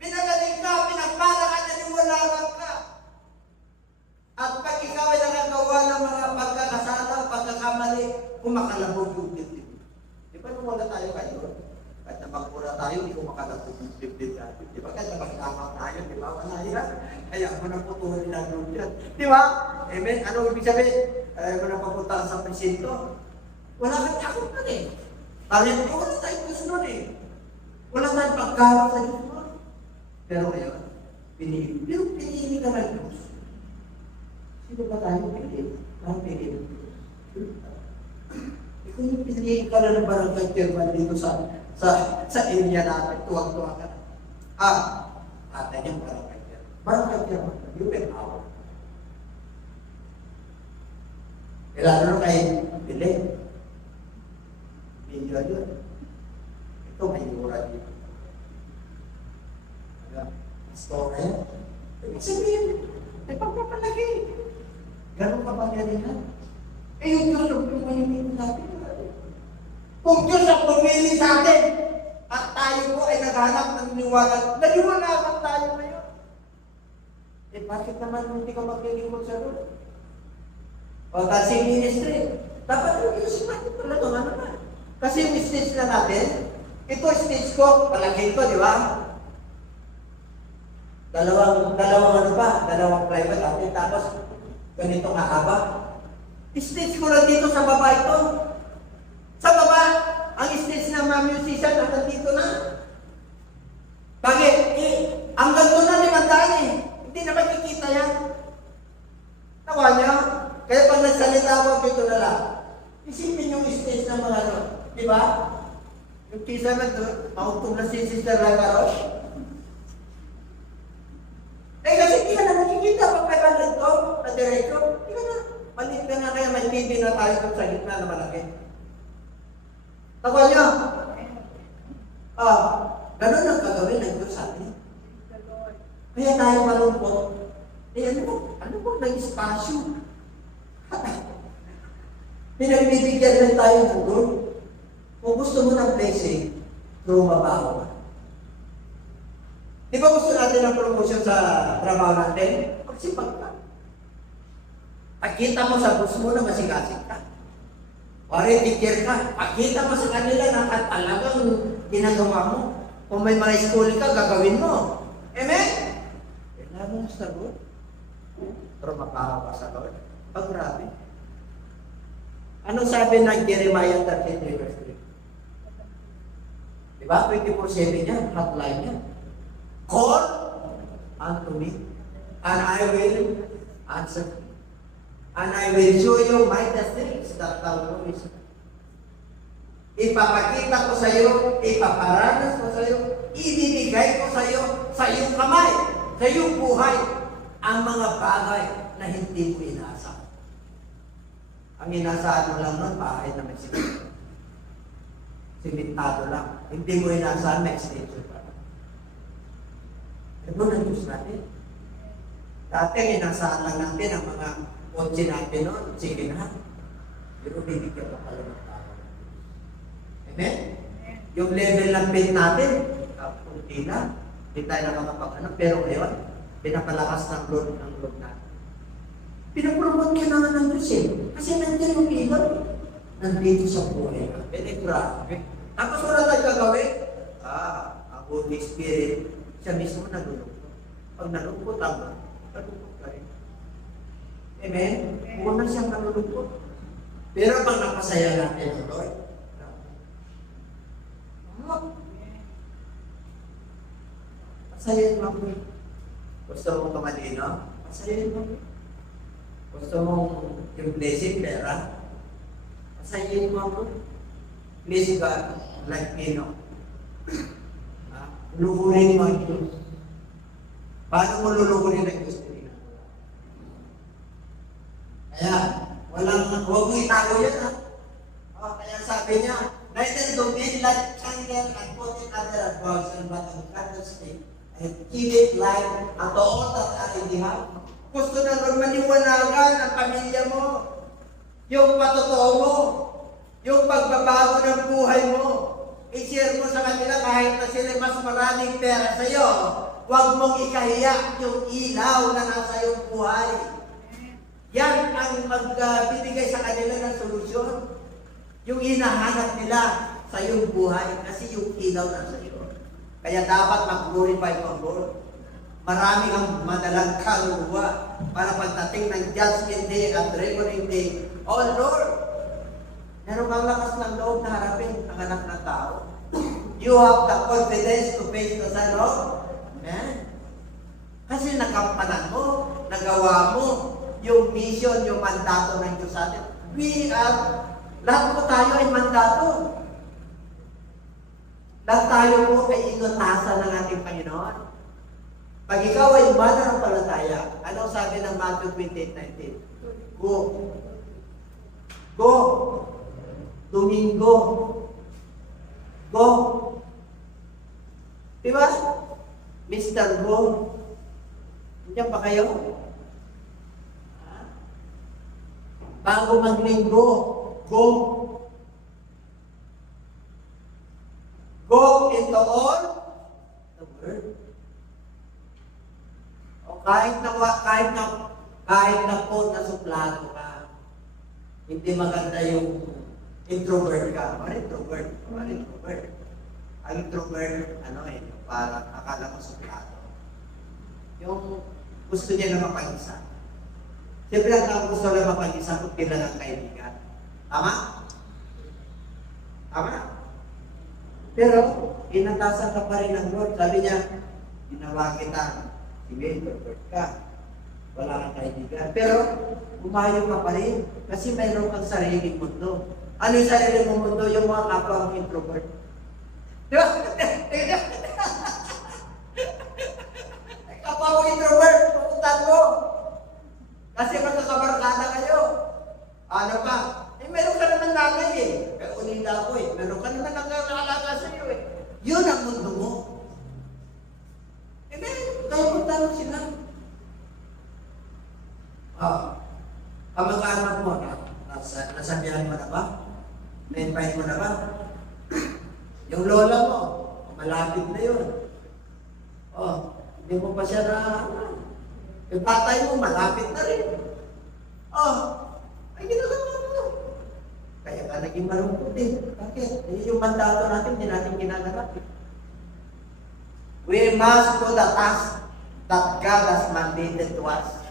Pinagaling ka, pinagpala ka, naniwalagan ka. At pag ikaw ay nakagawa ng mga pagkakasala, pagkakamali, kumakalabog yung dibdib. Di ba nung wala tayo kayo? Kahit na magpura tayo, hindi ko makalabog yung dibdib natin. Di ba? Kahit na magkakama tayo, di ba? Wala yan. Kaya ako nang putuhan nila doon dyan. Di ba? Amen? Ano ibig sabihin? Ayaw mo na papunta sa presinto. Wala kang takot na eh. Parang wala tayong gusto nun eh. Wala tayong pagkawa sa Diyos mo. Pero ngayon, pinili ka ng Diyos. Sino ba tayo pinili? Parang pinili. Ikaw yung pinili ka na ng barangay chairman dito sa area natin. Tuwag-tuwag ka na. Ate niyang barangay chairman. Barangay chairman. Yung pinawa. Lalo na kay Pili. Video yun. Ito may mura dito. Story. Ibig sabihin, ay pagpapalaki. Ganun ka ba yan? Yung Diyos ang pumili sa atin. Kung Diyos ang pumili sa atin, at tayo po ay naghanap ng naniwalagan tayo ngayon. Bakit naman hindi ka maglilingkod sa Lord? O kasi ministry, dapat yung Diyos natin talaga naman. Kasi yung stage na natin, ito stage ko, palagay ko, di ba? Dalawang private natin, tapos ganito kahaba. Stage ko lang dito sa baba ito. Sa baba, ang stage ng mga musician, hanggang dito na. Bakit? Hanggang doon na 500 eh. Hindi na makikita yan. Tawa niya. Kaya pag nagsalita ako, dito na lang. Isipin yung stage ng mga ano. Di ba? Yung kisa na doon, mautong na si Sister Lagaros. Kasi hindi ka na nakikita pag may balat ko, na diretso. Hindi ka na. Malit ka na kaya may TV na tayo doon sa gitna na malaki. Tawa niya. Ganun ang gagawin ng Diyos sa atin. Kaya tayo malungkot. Ano po nag-espasyo? Pinagbibigyan rin tayo ng Lord. Kung gusto mo ng blessing, trumabaho ka. Di ba gusto natin ng promotion sa trabaho natin? Magsipag ka. Pagkita mo sa boss mo na masigasig ka. Pare, take ka. Pagkita mo sa kanila na talagang ginagawa mo. Kung may mga school ka, gagawin mo. Amen? Kailangan mo sa Lord. Pero mapahaw ka sa Lord. Grabe. Anong sabi ng Jeremiah 33 verse 3? Diba? 24/7 yan. Hotline yan. Call unto me, and I will answer you. And I will show you mighty things that thou knowest. Ipapakita ko sa iyo, ipaparanas ko sa iyo, ibibigay ko sa iyo, sa iyong kamay, sa iyong buhay, ang mga bagay na hindi mo inaasahan. Ang inaasahan mo lang nun, bahay na may simentado lang. Hindi mo inaasahan, may extension pa. Ito na Diyos natin. Dati, inaasahan lang natin ang mga kotse natin noon. Sige na. Pero bibigyan pa pala ng tao. Amen? Yung level ng faith natin, kunti na. Hindi tayo nakakapag-ano. Pero ngayon, pinapalakas ng Lord natin. Pinapromote ka naman ng Diyos eh. Kasi nandiyan yung ilaw. Nandito sa buhay natin. Grabe. Tapos wala tayo gagawin. Ang Holy Spirit, siya mismo nalulungkot. Pag nalungkot ang nalungkot ka rin. Amen? Una siyang nalulungkot. Pero pag napasaya natin ang Lord, pasayahin mo ako. Gusto mong kamalino? Pasayahin mo ako. Gusto mong yung blessing, pera? Pasayahin mo ako. Please God, like me, no? Luluhurin mo ang Diyos. Paano mo luluhurin ang Diyos? Kaya, huwag mo itago yan, ha? Kaya sabi niya, neither do men light candle and put it under a box, but on candlestick, and give it light unto all that are in the house. Gusto na rin maniwanagan ang pamilya mo, yung patotoo mo, yung pagbabago ng buhay mo. I-share mo sa kanila kahit na sila mas maraming pera sa iyo. Huwag mong ikahiya yung ilaw na nasa iyong buhay. Yan ang magbibigay sa kanila ng solusyon. Yung hinahanap nila sa iyong buhay kasi yung ilaw nasa iyo. Kaya dapat mag-glorify ang Lord. Marami ang madalang kaluluwa para pagdating ng Judgment Day at Reckoning Day. Oh Lord, meron kang lakas ng loob na harapin ang anak ng tao. You have the confidence to face the Son of Man. Kasi nakampanan mo, nagawa mo yung mission, yung mandato ng Diyos sa atin. Lahat po tayo ay mandato. Lahat tayo po ay inutasan ng ating Panginoon. Pag ikaw ay mananampalataya, anong sabi ng Matthew 28:19? Go. Go. Domingo. Go. Diba? Mr. Go. Nandiyan pa kayo? Bago maglinggo, go. Go into all the world. O kahit na po na suplado ka, hindi maganda yung introvert ka. Ano introvert? Ano introvert? Ang introvert, parang akala mo suplado. Yung gusto niya na mapag-isa. Siyempre ang gusto na mapag-isa kung kilalang kaibigan. Tama? Tama? Pero, inatasan ka pa rin ng Lord. Sabi niya, ginawa kita. Sige, introvert ka. Wala kang kaibigan. Pero, umayo ka pa rin. Kasi mayroon kang sariling mundo. Ano yung sariling mundo? Yung mga kapwa ng introvert. Di ba? Kapwa mo introvert, pupuntan mo. Kasi magkakabarkada kayo. Ano pa? Meron ka naman nanay eh. Kaya unida ako eh. Meron ka naman nakakalaga sa iyo eh. Yun ang mundo mo. Kaya punta sila. Kamag-anak mo, nasabihan mo na ba? Na-invite mo na ba? Yung lola mo, malapit na yun. Hindi mo pa siya na... Yung tatay mo, malapit na rin. Ay ginagawa mo. Kaya ka naging malungkot eh. Bakit? Yung mandato natin, hindi natin ginaganap. We must do the task that God has mandated to us.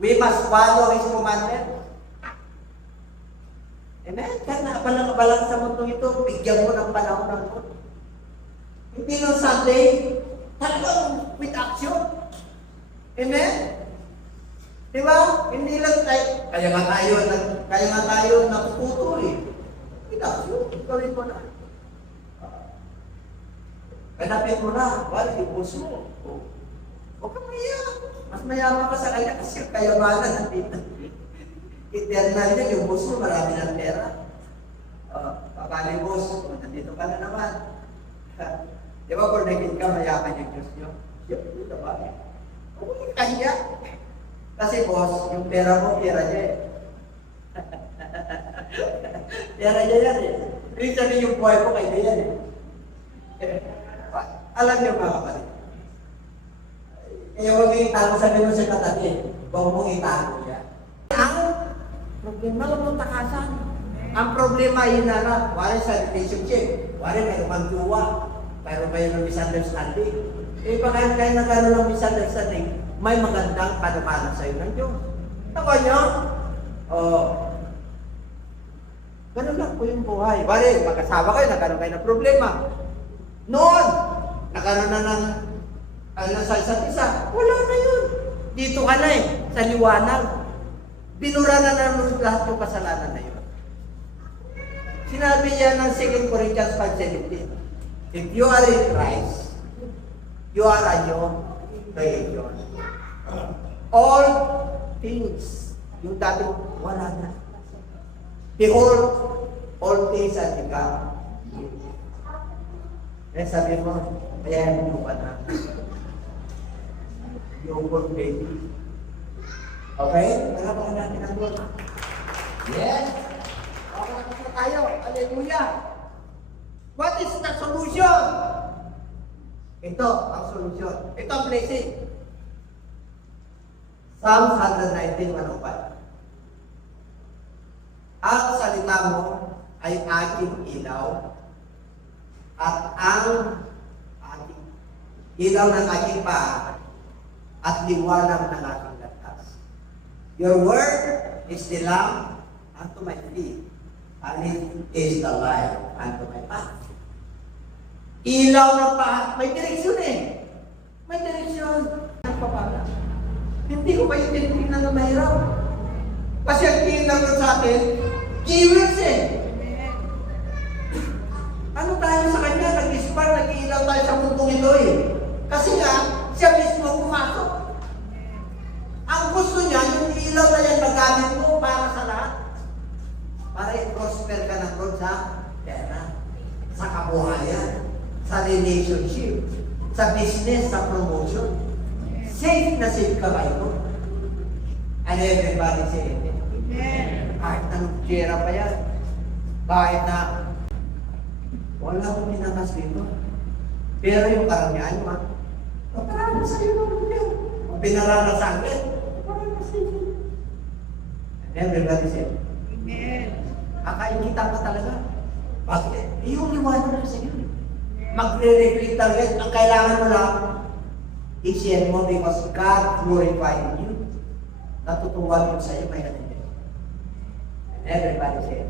We must follow His commandments. Amen? Kaya nakabalang-balang sa mundo ito, bigyan mo ng panahon ng Lord. Hindi nung Sunday, talagang with action. Amen? Diba? Hindi lang tayo, kaya nga tayo nakuputo eh. With action, gawin mo na. Kanapin mo na, wala, ibus mo. Huwag kang mayaman. Mas mayaman ka sa kanya kasi kayamanan natin. Eternal yan, yung boss mo, marami ng pera. Papali boss, nandito ka na naman. Di ba, kung naging ka, mayaman yung Diyos nyo? Siyempre, ito ba? Huwag mo kanya. Kasi boss, yung pera mo, pera niya eh. Pera niya yan eh. Ibig sabihin yung buhay ko, kaya yan eh. Alam niyo mga kapatid. Kaya huwag yung itago, sabi mo sa katabi, huwag mong itago yan. Ang problema lang ng takasan. Ang problema ay hinarap. Wala sa relationship. Wala mayroon kang jowa. Mayroon misunderstanding. Baka kayo nagkaroon ng misunderstanding, may magandang panamana sa iyo ng Diyos. Ako nyo? Ganun lang po yung buhay. Wala, magkasawa kayo, nagkaroon kayo ng problema. Noon, nagkaroon na ng sa isa't isa. Wala na yun. Dito ka na eh, sa liwanag. Binura na ng lahat yung kasalanan na yun. Sinabi niya ng 2 Corinthians 5:17, if you are in Christ, you are a new creation. All things, yung dati, wala na. Behold, all things are become new. Eh sabi mo, kaya hindi ka na. Yung word baby. Okay? Nalabakan natin ang word. Yes! Okay na tayo. Hallelujah! What is the solution? Ito ang solution. Ito ang blessing. Psalms 119:105. Ang salita mo ay aking ilaw at ang aking ilaw ng aking paa at liwanag ng aking landas. Your word is the lamp unto my feet, and it is the light unto my path. Ilaw ng paa, may direksyon eh. May direksyon ng papala. Hindi ko kayo tinitingnan na mahirap. Kasi ang tingnan ko sa atin, keywords eh. Ano tayo sa kanya? Nag-spark, nag-ilaw tayo sa mundong ito eh. Kasi nga, siya mismo pumasok. Ang gusto niya, yung ilaw na yan, magamit mo para sa lahat. Para i-prosper ka ng Lord sa pera, sa kabuhayan, sa relationship, sa business, sa promotion. Safe na safe ka ba ito? And everybody say it. Kahit na nagkira pa yan. Kahit na wala akong minakas dito. Pero yung karamihan mo, paparaan sa iyo ng Lord. Kung pinarana sa akin, paparaan sa iyo. And everybody say it. Kakainitan ka talaga. Bakit? Yung liwanag na sa iyo. Magre-reflect talaga. Ang kailangan mo lang, i-share mo because God glorified you. Natutuwa yun sa'yo, may natin. And everybody say,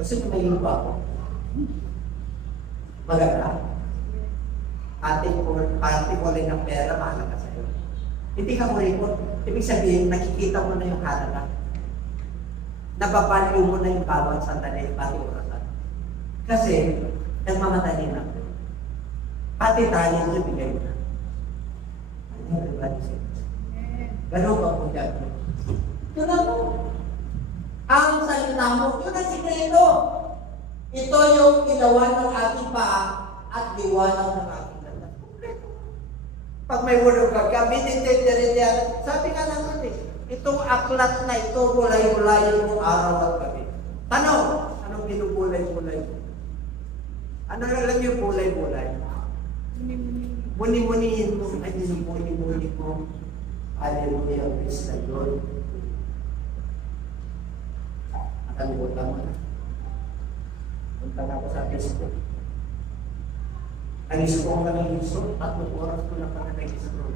kasi may iba ako. Maganda. Ate ko rin ng pera, mahalaga sa'yo. Hindi ka kuripot. Ibig sabihin, nakikita mo na yung halaga. Nababalyo mo na yung bawat sandali, pati orasan. Kasi, nagmamadali na. Pati tayo yung ibigay na. Everybody say, ganun ka po dyan. Yun ako. Ang salita mo, yun ang sikreto. Ito yung ilawan ng ating paa at liwanag ng ating landas. Kompleto. Pag may wulog ka, meditate rin yan. Sabi nga naman itong aklat na ito, bulay-bulayin mo araw at gabi. Tanong, anong binubulay-bulay mo? Ano lang yung bulay-bulay? Muni-munihin mo, ay muni-muni mo. Hallelujah, praise the Lord. Nakalimutan mo na. Punta na ako sa Facebook. Nag-isip ko ng isip, 3 oras ko lang pala nag-isip ko.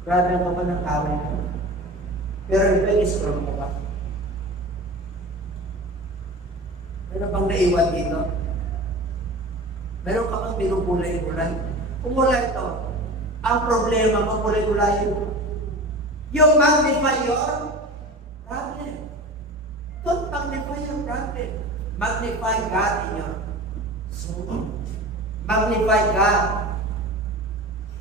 Grabe ako pa ng kamay ko. Pero ito yung scroll mo ba? Meron bang naiwan dito? Meron ka bang binubulay-bulay? Kung wala ito, ang problema mo, bulay-bulayin mo. Yung magnify your problem. Don't magnify your problem. Magnify God in your soul. Magnify God.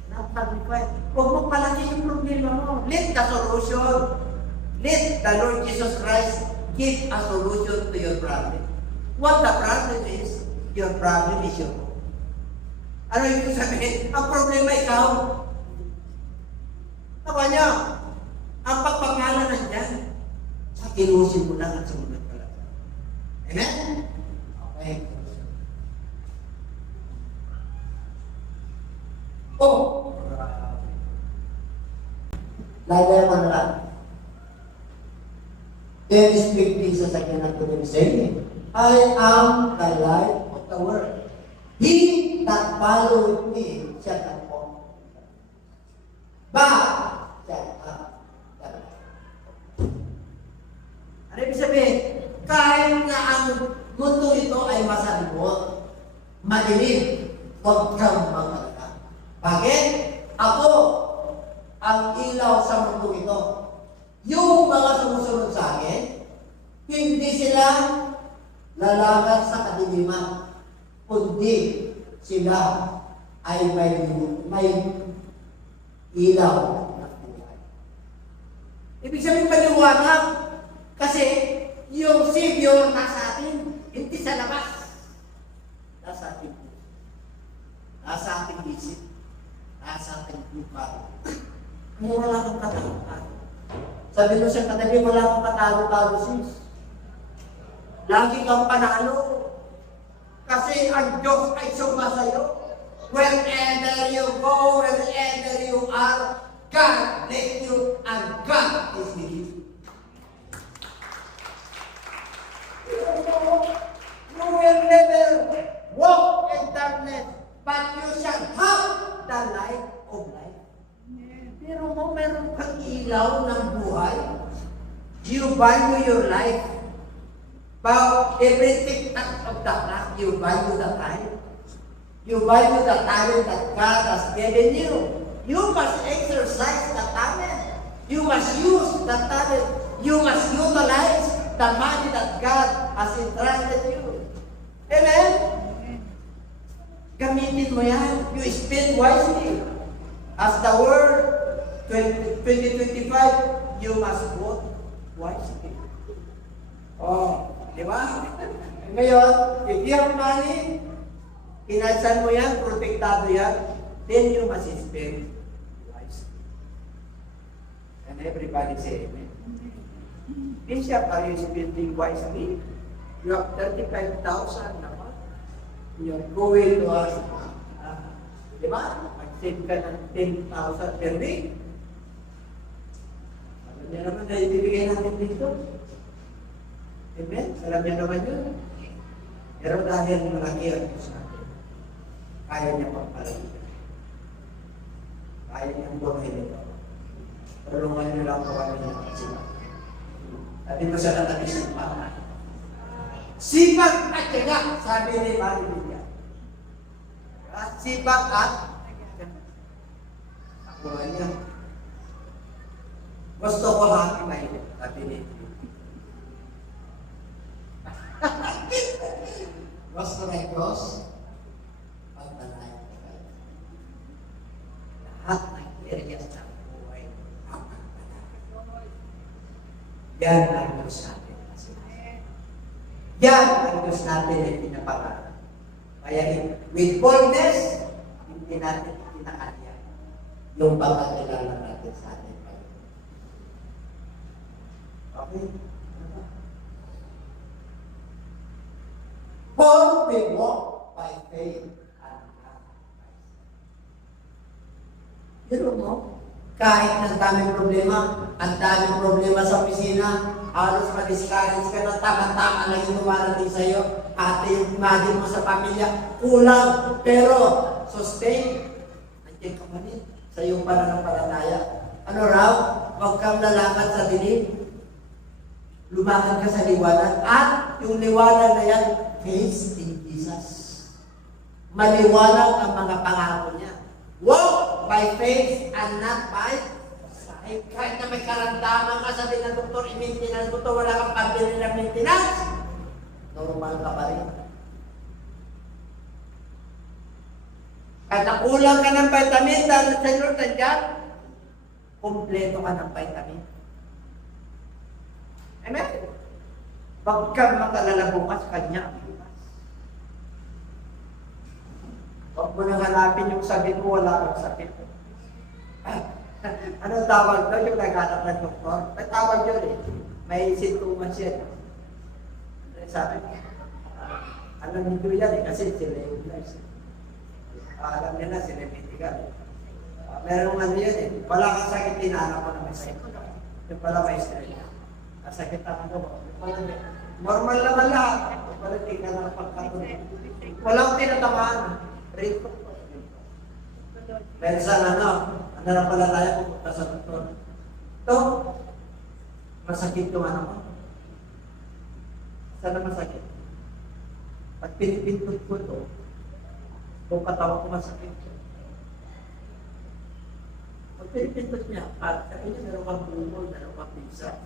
Not magnify. Huwag mo palagi yung problema mo. Let the solution. Let the Lord Jesus Christ give a solution to your problem. What the problem is, your problem is your own. Ano yung sabihin? Ang problema ikaw. Tama niya. Ang pagpangala nandyan. Sa kinusin mo lang at sumunod ka lang. Amen? Okay. Oh! Lagay mo na lang. Then speak Jesus again unto them, saying, I am the light of the world. He that followeth me shall not walk, but shall have the life. Ano ibig sabihin? Kahit na ang mundo ito ay masalimot, madilim, huwag kang mag-alala. Bakit? Ako ang ilaw sa mundo ito. Yung mga sumusunod sa akin, hindi sila lalakad sa kadiliman, kundi sila ay may ilaw ng buhay. Ibig sabihin paliwanag, kasi yung Savior nasa atin, hindi sa labas. Nasa ating puso. Nasa ating isip. Nasa ating lupa. Kaya wala kang katalutan. Sabi mo sa katabi, wala kang katalo-talo, sis. Lagi kang panalo. Kasi ang Diyos ay sumasayo. Wherever you go, wherever you are, God bless you and God is with you. You will never walk in darkness, but you shall have the light of life. Pero mo, meron kang ilaw ng buhay. You value your life. But every tick-tack of the clock, you value the time. You value the talent that God has given you. You must exercise the talent. You must use the talent. You must utilize the money that God has entrusted you. Amen? Gamitin mo yan. You spend wisely. As the word 2025, you must vote wisely. Oh, di ba? Ngayon, if you have money, kinalsan mo yan, protektado yan, then you must spend wisely. And everybody say amen. Bishop, are you spending wisely? You have 35,000 naman. You're going to us. Di ba? Mag-save ka ng 10,000 per week. niyo naman na ibibigay natin dito. Amen? Alam niyo naman yun. Pero dahil malaki ang Diyos natin, kaya niya pagpalagitan. Kaya niyang buhay nito. Tulungan niyo lang kami ng sila. Sabi ko sa katabi sipag. Sipag at tiyaga, sabi ni Marimilya. Sipag at nakuha niya. Gusto ko happy minded, sabi ni gusto na Diyos, pagtanay ko kayo. Lahat ng areas ng buhay, yan ang Diyos natin. Yan ang Diyos natin ay pinapangarap. Kaya with boldness, hindi natin pinakanya yung pagkakilala natin sa atin. Okay? For we walk by faith and not by sight. You know, kahit ang daming problema sa opisina, halos ma-discourage ka na tama-tama lang yung dumarating sa'yo, ate yung imagine mo sa pamilya, kulang, pero sustain, nandiyan ka pa rin sa iyong pananampalataya. Ano raw? Huwag kang lalakad sa dilim, lumakad ka sa liwanag, at yung liwanag na yan, faith in Jesus. Maliwanag ang mga pangako niya. Walk by faith and not by sight. Kahit na may karamdaman ka, sabi ng doktor, i-maintenance mo ito, wala kang pambili ng maintenance, normal ka pa rin. Kahit nakulang ka ng vitamin, dahil sa Lord nandiyan, kompleto ka ng vitamin. Amen? Huwag kang makalala bukas, kanya ang bukas. Huwag mo nang hanapin yung sakit mo, wala kang sakit. Ano tawag doon? Yung naghanap ng doktor? May tawag yun eh. May sintomas yan. Sabi ko, alam nito yan eh, kasi sila yung lives. Alam nila, sila medical. Merong ano yan eh, wala kang sakit, tinahanap ko na may sakit. Yung pala may sakit. Sakit ang ano mo. Normal naman lahat. Wala tingnan ng pagkatuloy. Walang tinatamaan. Rito. Pero sa ano na pala tayo pupunta sa doktor. Ito, masakit yung ano mo. Saan na masakit? Pag pinipintot ko ito, kung katawa ko masakit. Pag pinipintot niya, sabi niya, meron kang bumol, meron kang pizza.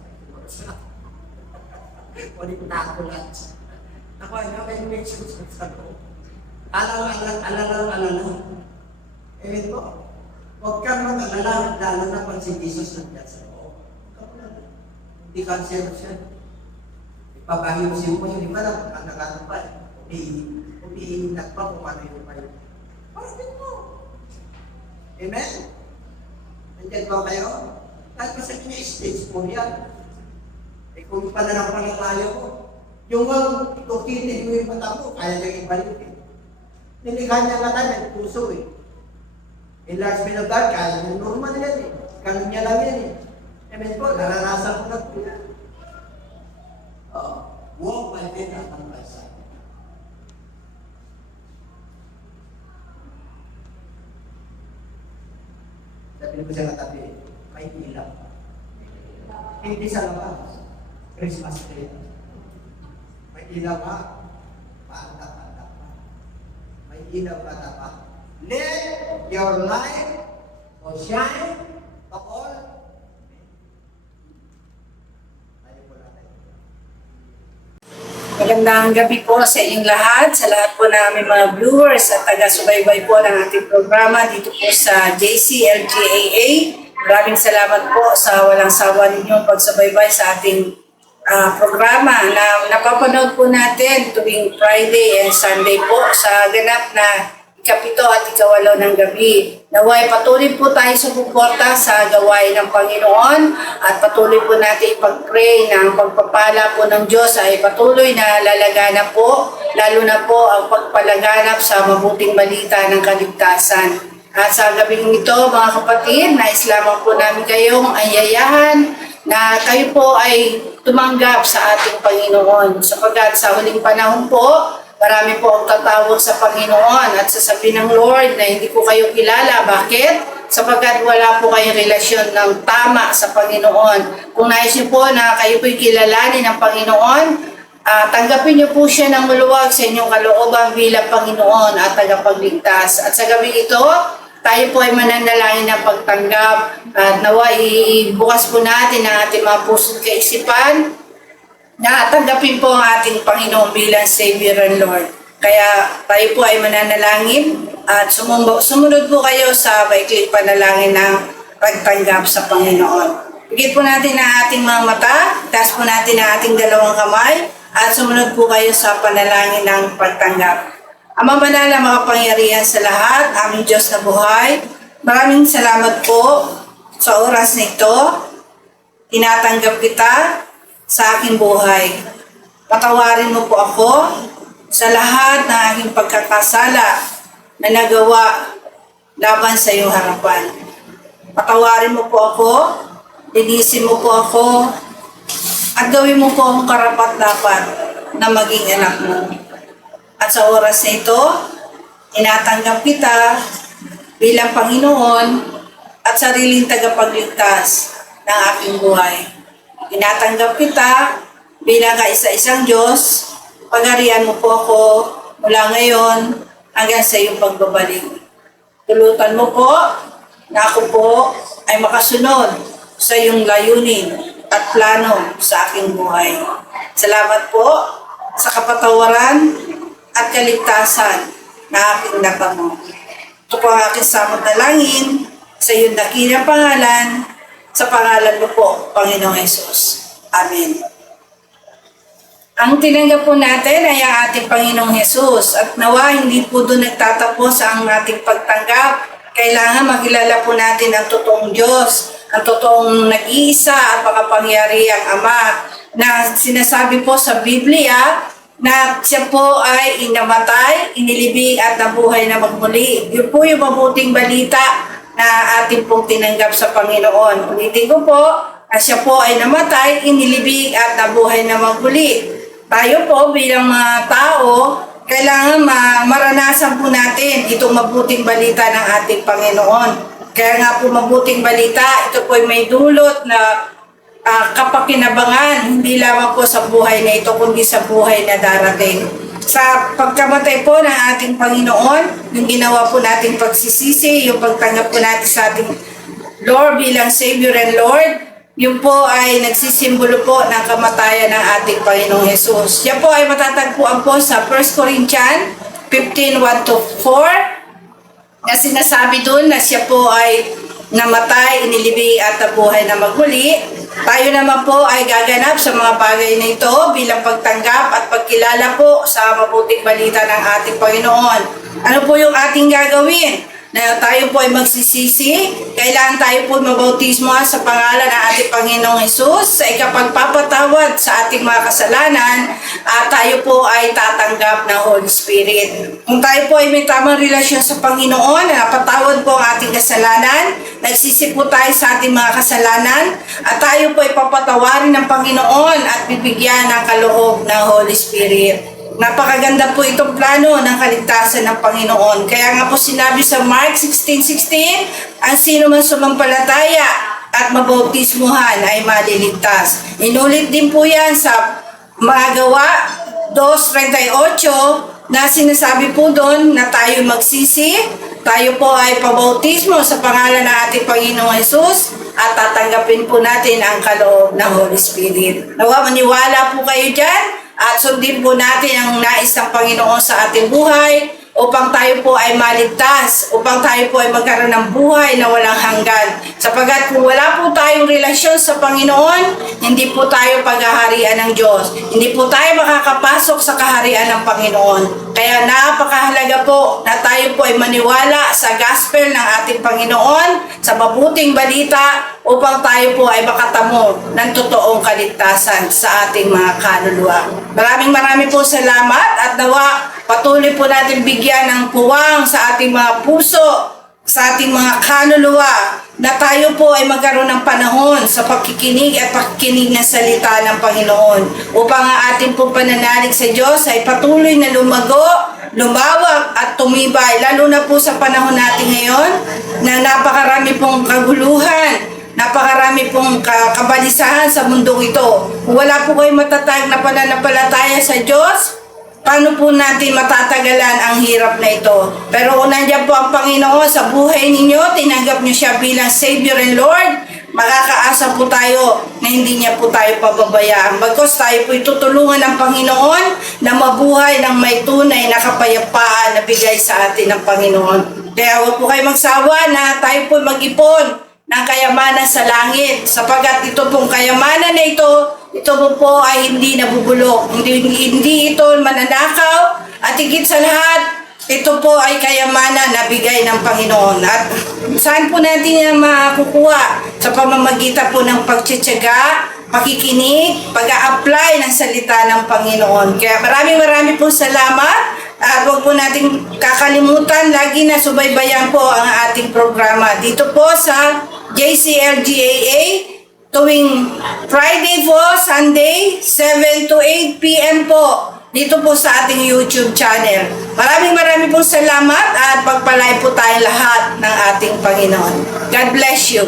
Ulit na ako lahat. Ako ay may mention sa loob. Alala. Eh ito, huwag kang mag-alala, lalo na pag si Jesus nandiyan sa loob. Hindi cancer siya. Ipabahiusin mo yung iba lang, ang nakatupad. Umiinag pa kung ano yung pa yun. Parang din mo. Amen? Nandiyan ba kayo? Kahit masabi niya, stage 4 yan. Eh kung pananampalataya ko, yung tukitin mo yung mata mo, kaya niyang ibalik eh. Nilikhan niya nga tayo, may puso eh. Enlargement of God, kaya yung normal yan eh. Ganun niya lang yan eh. Amen po, naranasan ko na po yan. Walk by faith and not by sight. Sabi ko sa katabi, may ilaw. Hindi sa labas. Christmas tree. May ilaw ka, paanda pa. May ilaw ka na pa. Let your light shine to all. Magandang gabi po sa inyong lahat, sa lahat po namin mga viewers at taga-subaybay po ng ating programa dito po sa JCLGAA. Maraming salamat po sa walang sawa ninyong pagsubaybay sa ating programa na napapanood po natin tuwing Friday and Sunday po sa ganap na ikapito at ikawalo ng gabi. Naway patuloy po tayo sa suporta sa gawain ng Panginoon at patuloy po natin ipag-pray na ang pagpapala po ng Diyos ay patuloy na lalaganap po, lalo na po ang pagpalaganap sa mabuting balita ng kaligtasan. At sa gabing ito, mga kapatid, nais lamang po namin kayong ayayahan na kayo po ay tumanggap sa ating Panginoon. Sapagkat sa huling panahon po, marami po ang tatawag sa Panginoon at sasabihin ng Lord na hindi ko kayo kilala. Bakit? Sapagkat wala po kayong relasyon ng tama sa Panginoon. Kung nais niyo po na kayo po'y kilalanin ng Panginoon, tanggapin niyo po siya ng maluwag sa inyong kalooban bilang Panginoon at tagapagligtas. At sa gabi ito, tayo po ay mananalangin ng pagtanggap at nawa ibukas po natin ang ating mga puso't kaisipan na tanggapin po ang ating Panginoon bilang Savior and Lord. Kaya tayo po ay mananalangin at sumunod po kayo sa baikling panalangin ng pagtanggap sa Panginoon. Pigit po natin ang ating mga mata, taas po natin ang ating dalawang kamay, at sumunod po kayo sa panalangin ng pagtanggap. Ama banal na makapangyarihan sa lahat, aming Diyos na buhay, maraming salamat po sa oras na ito. Tinatanggap kita sa aking buhay. Patawarin mo po ako sa lahat ng aking pagkakasala na nagawa laban sa iyong harapan. Patawarin mo po ako, linisin mo po ako, at gawin mo po akong karapat-dapat na maging anak mo. At sa oras na ito, tinatanggap kita bilang Panginoon at sariling tagapagligtas ng aking buhay. Tinatanggap kita bilang kaisa-isang Diyos. Pagharian mo po ako mula ngayon hanggang sa iyong pagbabalik. Tulutan mo po na ako po ay makasunod sa iyong layunin at plano sa aking buhay. Salamat po sa kapatawaran at kaligtasan na aking natamo. Ito po ang aking samot na langin sa iyong dakilang pangalan, sa pangalan mo po, Panginoong Hesus. Amen. Ang tinanggap po natin ay ang ating Panginoong Hesus at nawa hindi po doon nagtatapos ang ating pagtanggap. Kailangan makilala po natin ang totoong Diyos, ang totoong nag-iisa at makapangyarihang Ama na sinasabi po sa Biblia na siya po ay inamatay, inilibing at nabuhay na magmuli. Yun po yung mabuting balita na ating pong tinanggap sa Panginoon. Ulitin ko po, na siya po ay namatay, inilibing at nabuhay na magmuli. Tayo po bilang mga tao, kailangan maranasan po natin itong mabuting balita ng ating Panginoon. Kaya nga po mabuting balita, ito po ay may dulot na kapakinabangan, hindi lamang po sa buhay na ito, kundi sa buhay na darating. Sa pagkamatay po ng ating Panginoon, yung ginawa po nating pagsisisi, yung pagtanggap po natin sa ating Lord bilang Savior and Lord, yun po ay nagsisimbolo po ng kamatayan ng ating Panginoong Hesus. Yan po ay matatagpuan po sa 1 Corinthians 15:1-4 na sinasabi doon na siya po ay namatay, inilibing at nabuhay na magmuli. Tayo naman po ay gaganap sa mga bagay na ito bilang pagtanggap at pagkilala po sa mabuting balita ng ating Panginoon. Ano po yung ating gagawin? Na tayo po ay magsisisi, kailangan tayo po mabautismo sa pangalan ng ating Panginoong Hesus sa ikapagpapatawad sa ating mga kasalanan at tayo po ay tatanggap ng Holy Spirit. Kung tayo po ay may tamang relasyon sa Panginoon na napatawad po ang ating kasalanan, nagsisi po tayo sa ating mga kasalanan at tayo po ay papatawarin ng Panginoon at bibigyan ng kaloob ng Holy Spirit. Napakaganda po itong plano ng kaligtasan ng Panginoon. Kaya nga po sinabi sa Mark 16:16, ang sino man sumampalataya at mabautismuhan ay maliligtas. Inulit din po yan sa mga Gawa 2:38 na sinasabi po doon na tayo magsisi, tayo po ay pabautismo sa pangalan ng ating Panginoong Hesus at tatanggapin po natin ang kaloob ng Holy Spirit. Nawa maniwala po kayo dyan at sundin po natin ang nais ng Panginoon sa ating buhay upang tayo po ay maligtas, upang tayo po ay magkaroon ng buhay na walang hanggan. Sapagkat kung wala po tayong relasyon sa Panginoon, hindi po tayo paghaharian ng Diyos. Hindi po tayo makakapasok sa kaharian ng Panginoon. Kaya napakahalaga po na tayo po ay maniwala sa gospel ng ating Panginoon, sa mabuting balita, upang tayo po ay makatamo ng totoong kaligtasan sa ating mga kaluluwa. Maraming po salamat at nawa patuloy po natin bigyan ng puwang sa ating mga puso sa ating mga kaluluwa na tayo po ay magkaroon ng panahon sa pakikinig at pakikinig ng salita ng Panginoon upang ang ating pong pananalig sa Diyos ay patuloy na lumago, lumawak at tumibay, lalo na po sa panahon natin ngayon na napakarami pong kaguluhan, napakarami pong kabalisahan sa mundong ito. Kung wala po kayo matatag na pananampalataya sa Diyos, paano po natin matatagalan ang hirap na ito? Pero kung nandiyan po ang Panginoon sa buhay ninyo, tinanggap niyo siya bilang Savior and Lord, makakaasa po tayo na hindi niya po tayo pababayaan. Bagkus tayo po itutulungan ng Panginoon na mabuhay ng may tunay na kapayapaan na bigay sa atin ng Panginoon. Kaya huwag po kayo magsawa na tayo po mag-ipon ng kayamanan sa langit, sapagkat ito pong kayamanan na ito po ay hindi nabubulok, hindi ito mananakaw, at higit sa lahat, ito po ay kayamanan na bigay ng Panginoon. At saan po natin yan makukuha? Sa pamamagitan po ng pagtsitsaga, pakikinig, pag-a-apply ng salita ng Panginoon. Kaya maraming pong salamat. At huwag po natin kakalimutan, lagi na subaybayan po ang ating programa dito po sa JCLGAA tuwing Friday po, Sunday, 7 to 8 p.m. po dito po sa ating YouTube channel. Maraming pong salamat at pagpalain po tayo lahat ng ating Panginoon. God bless you.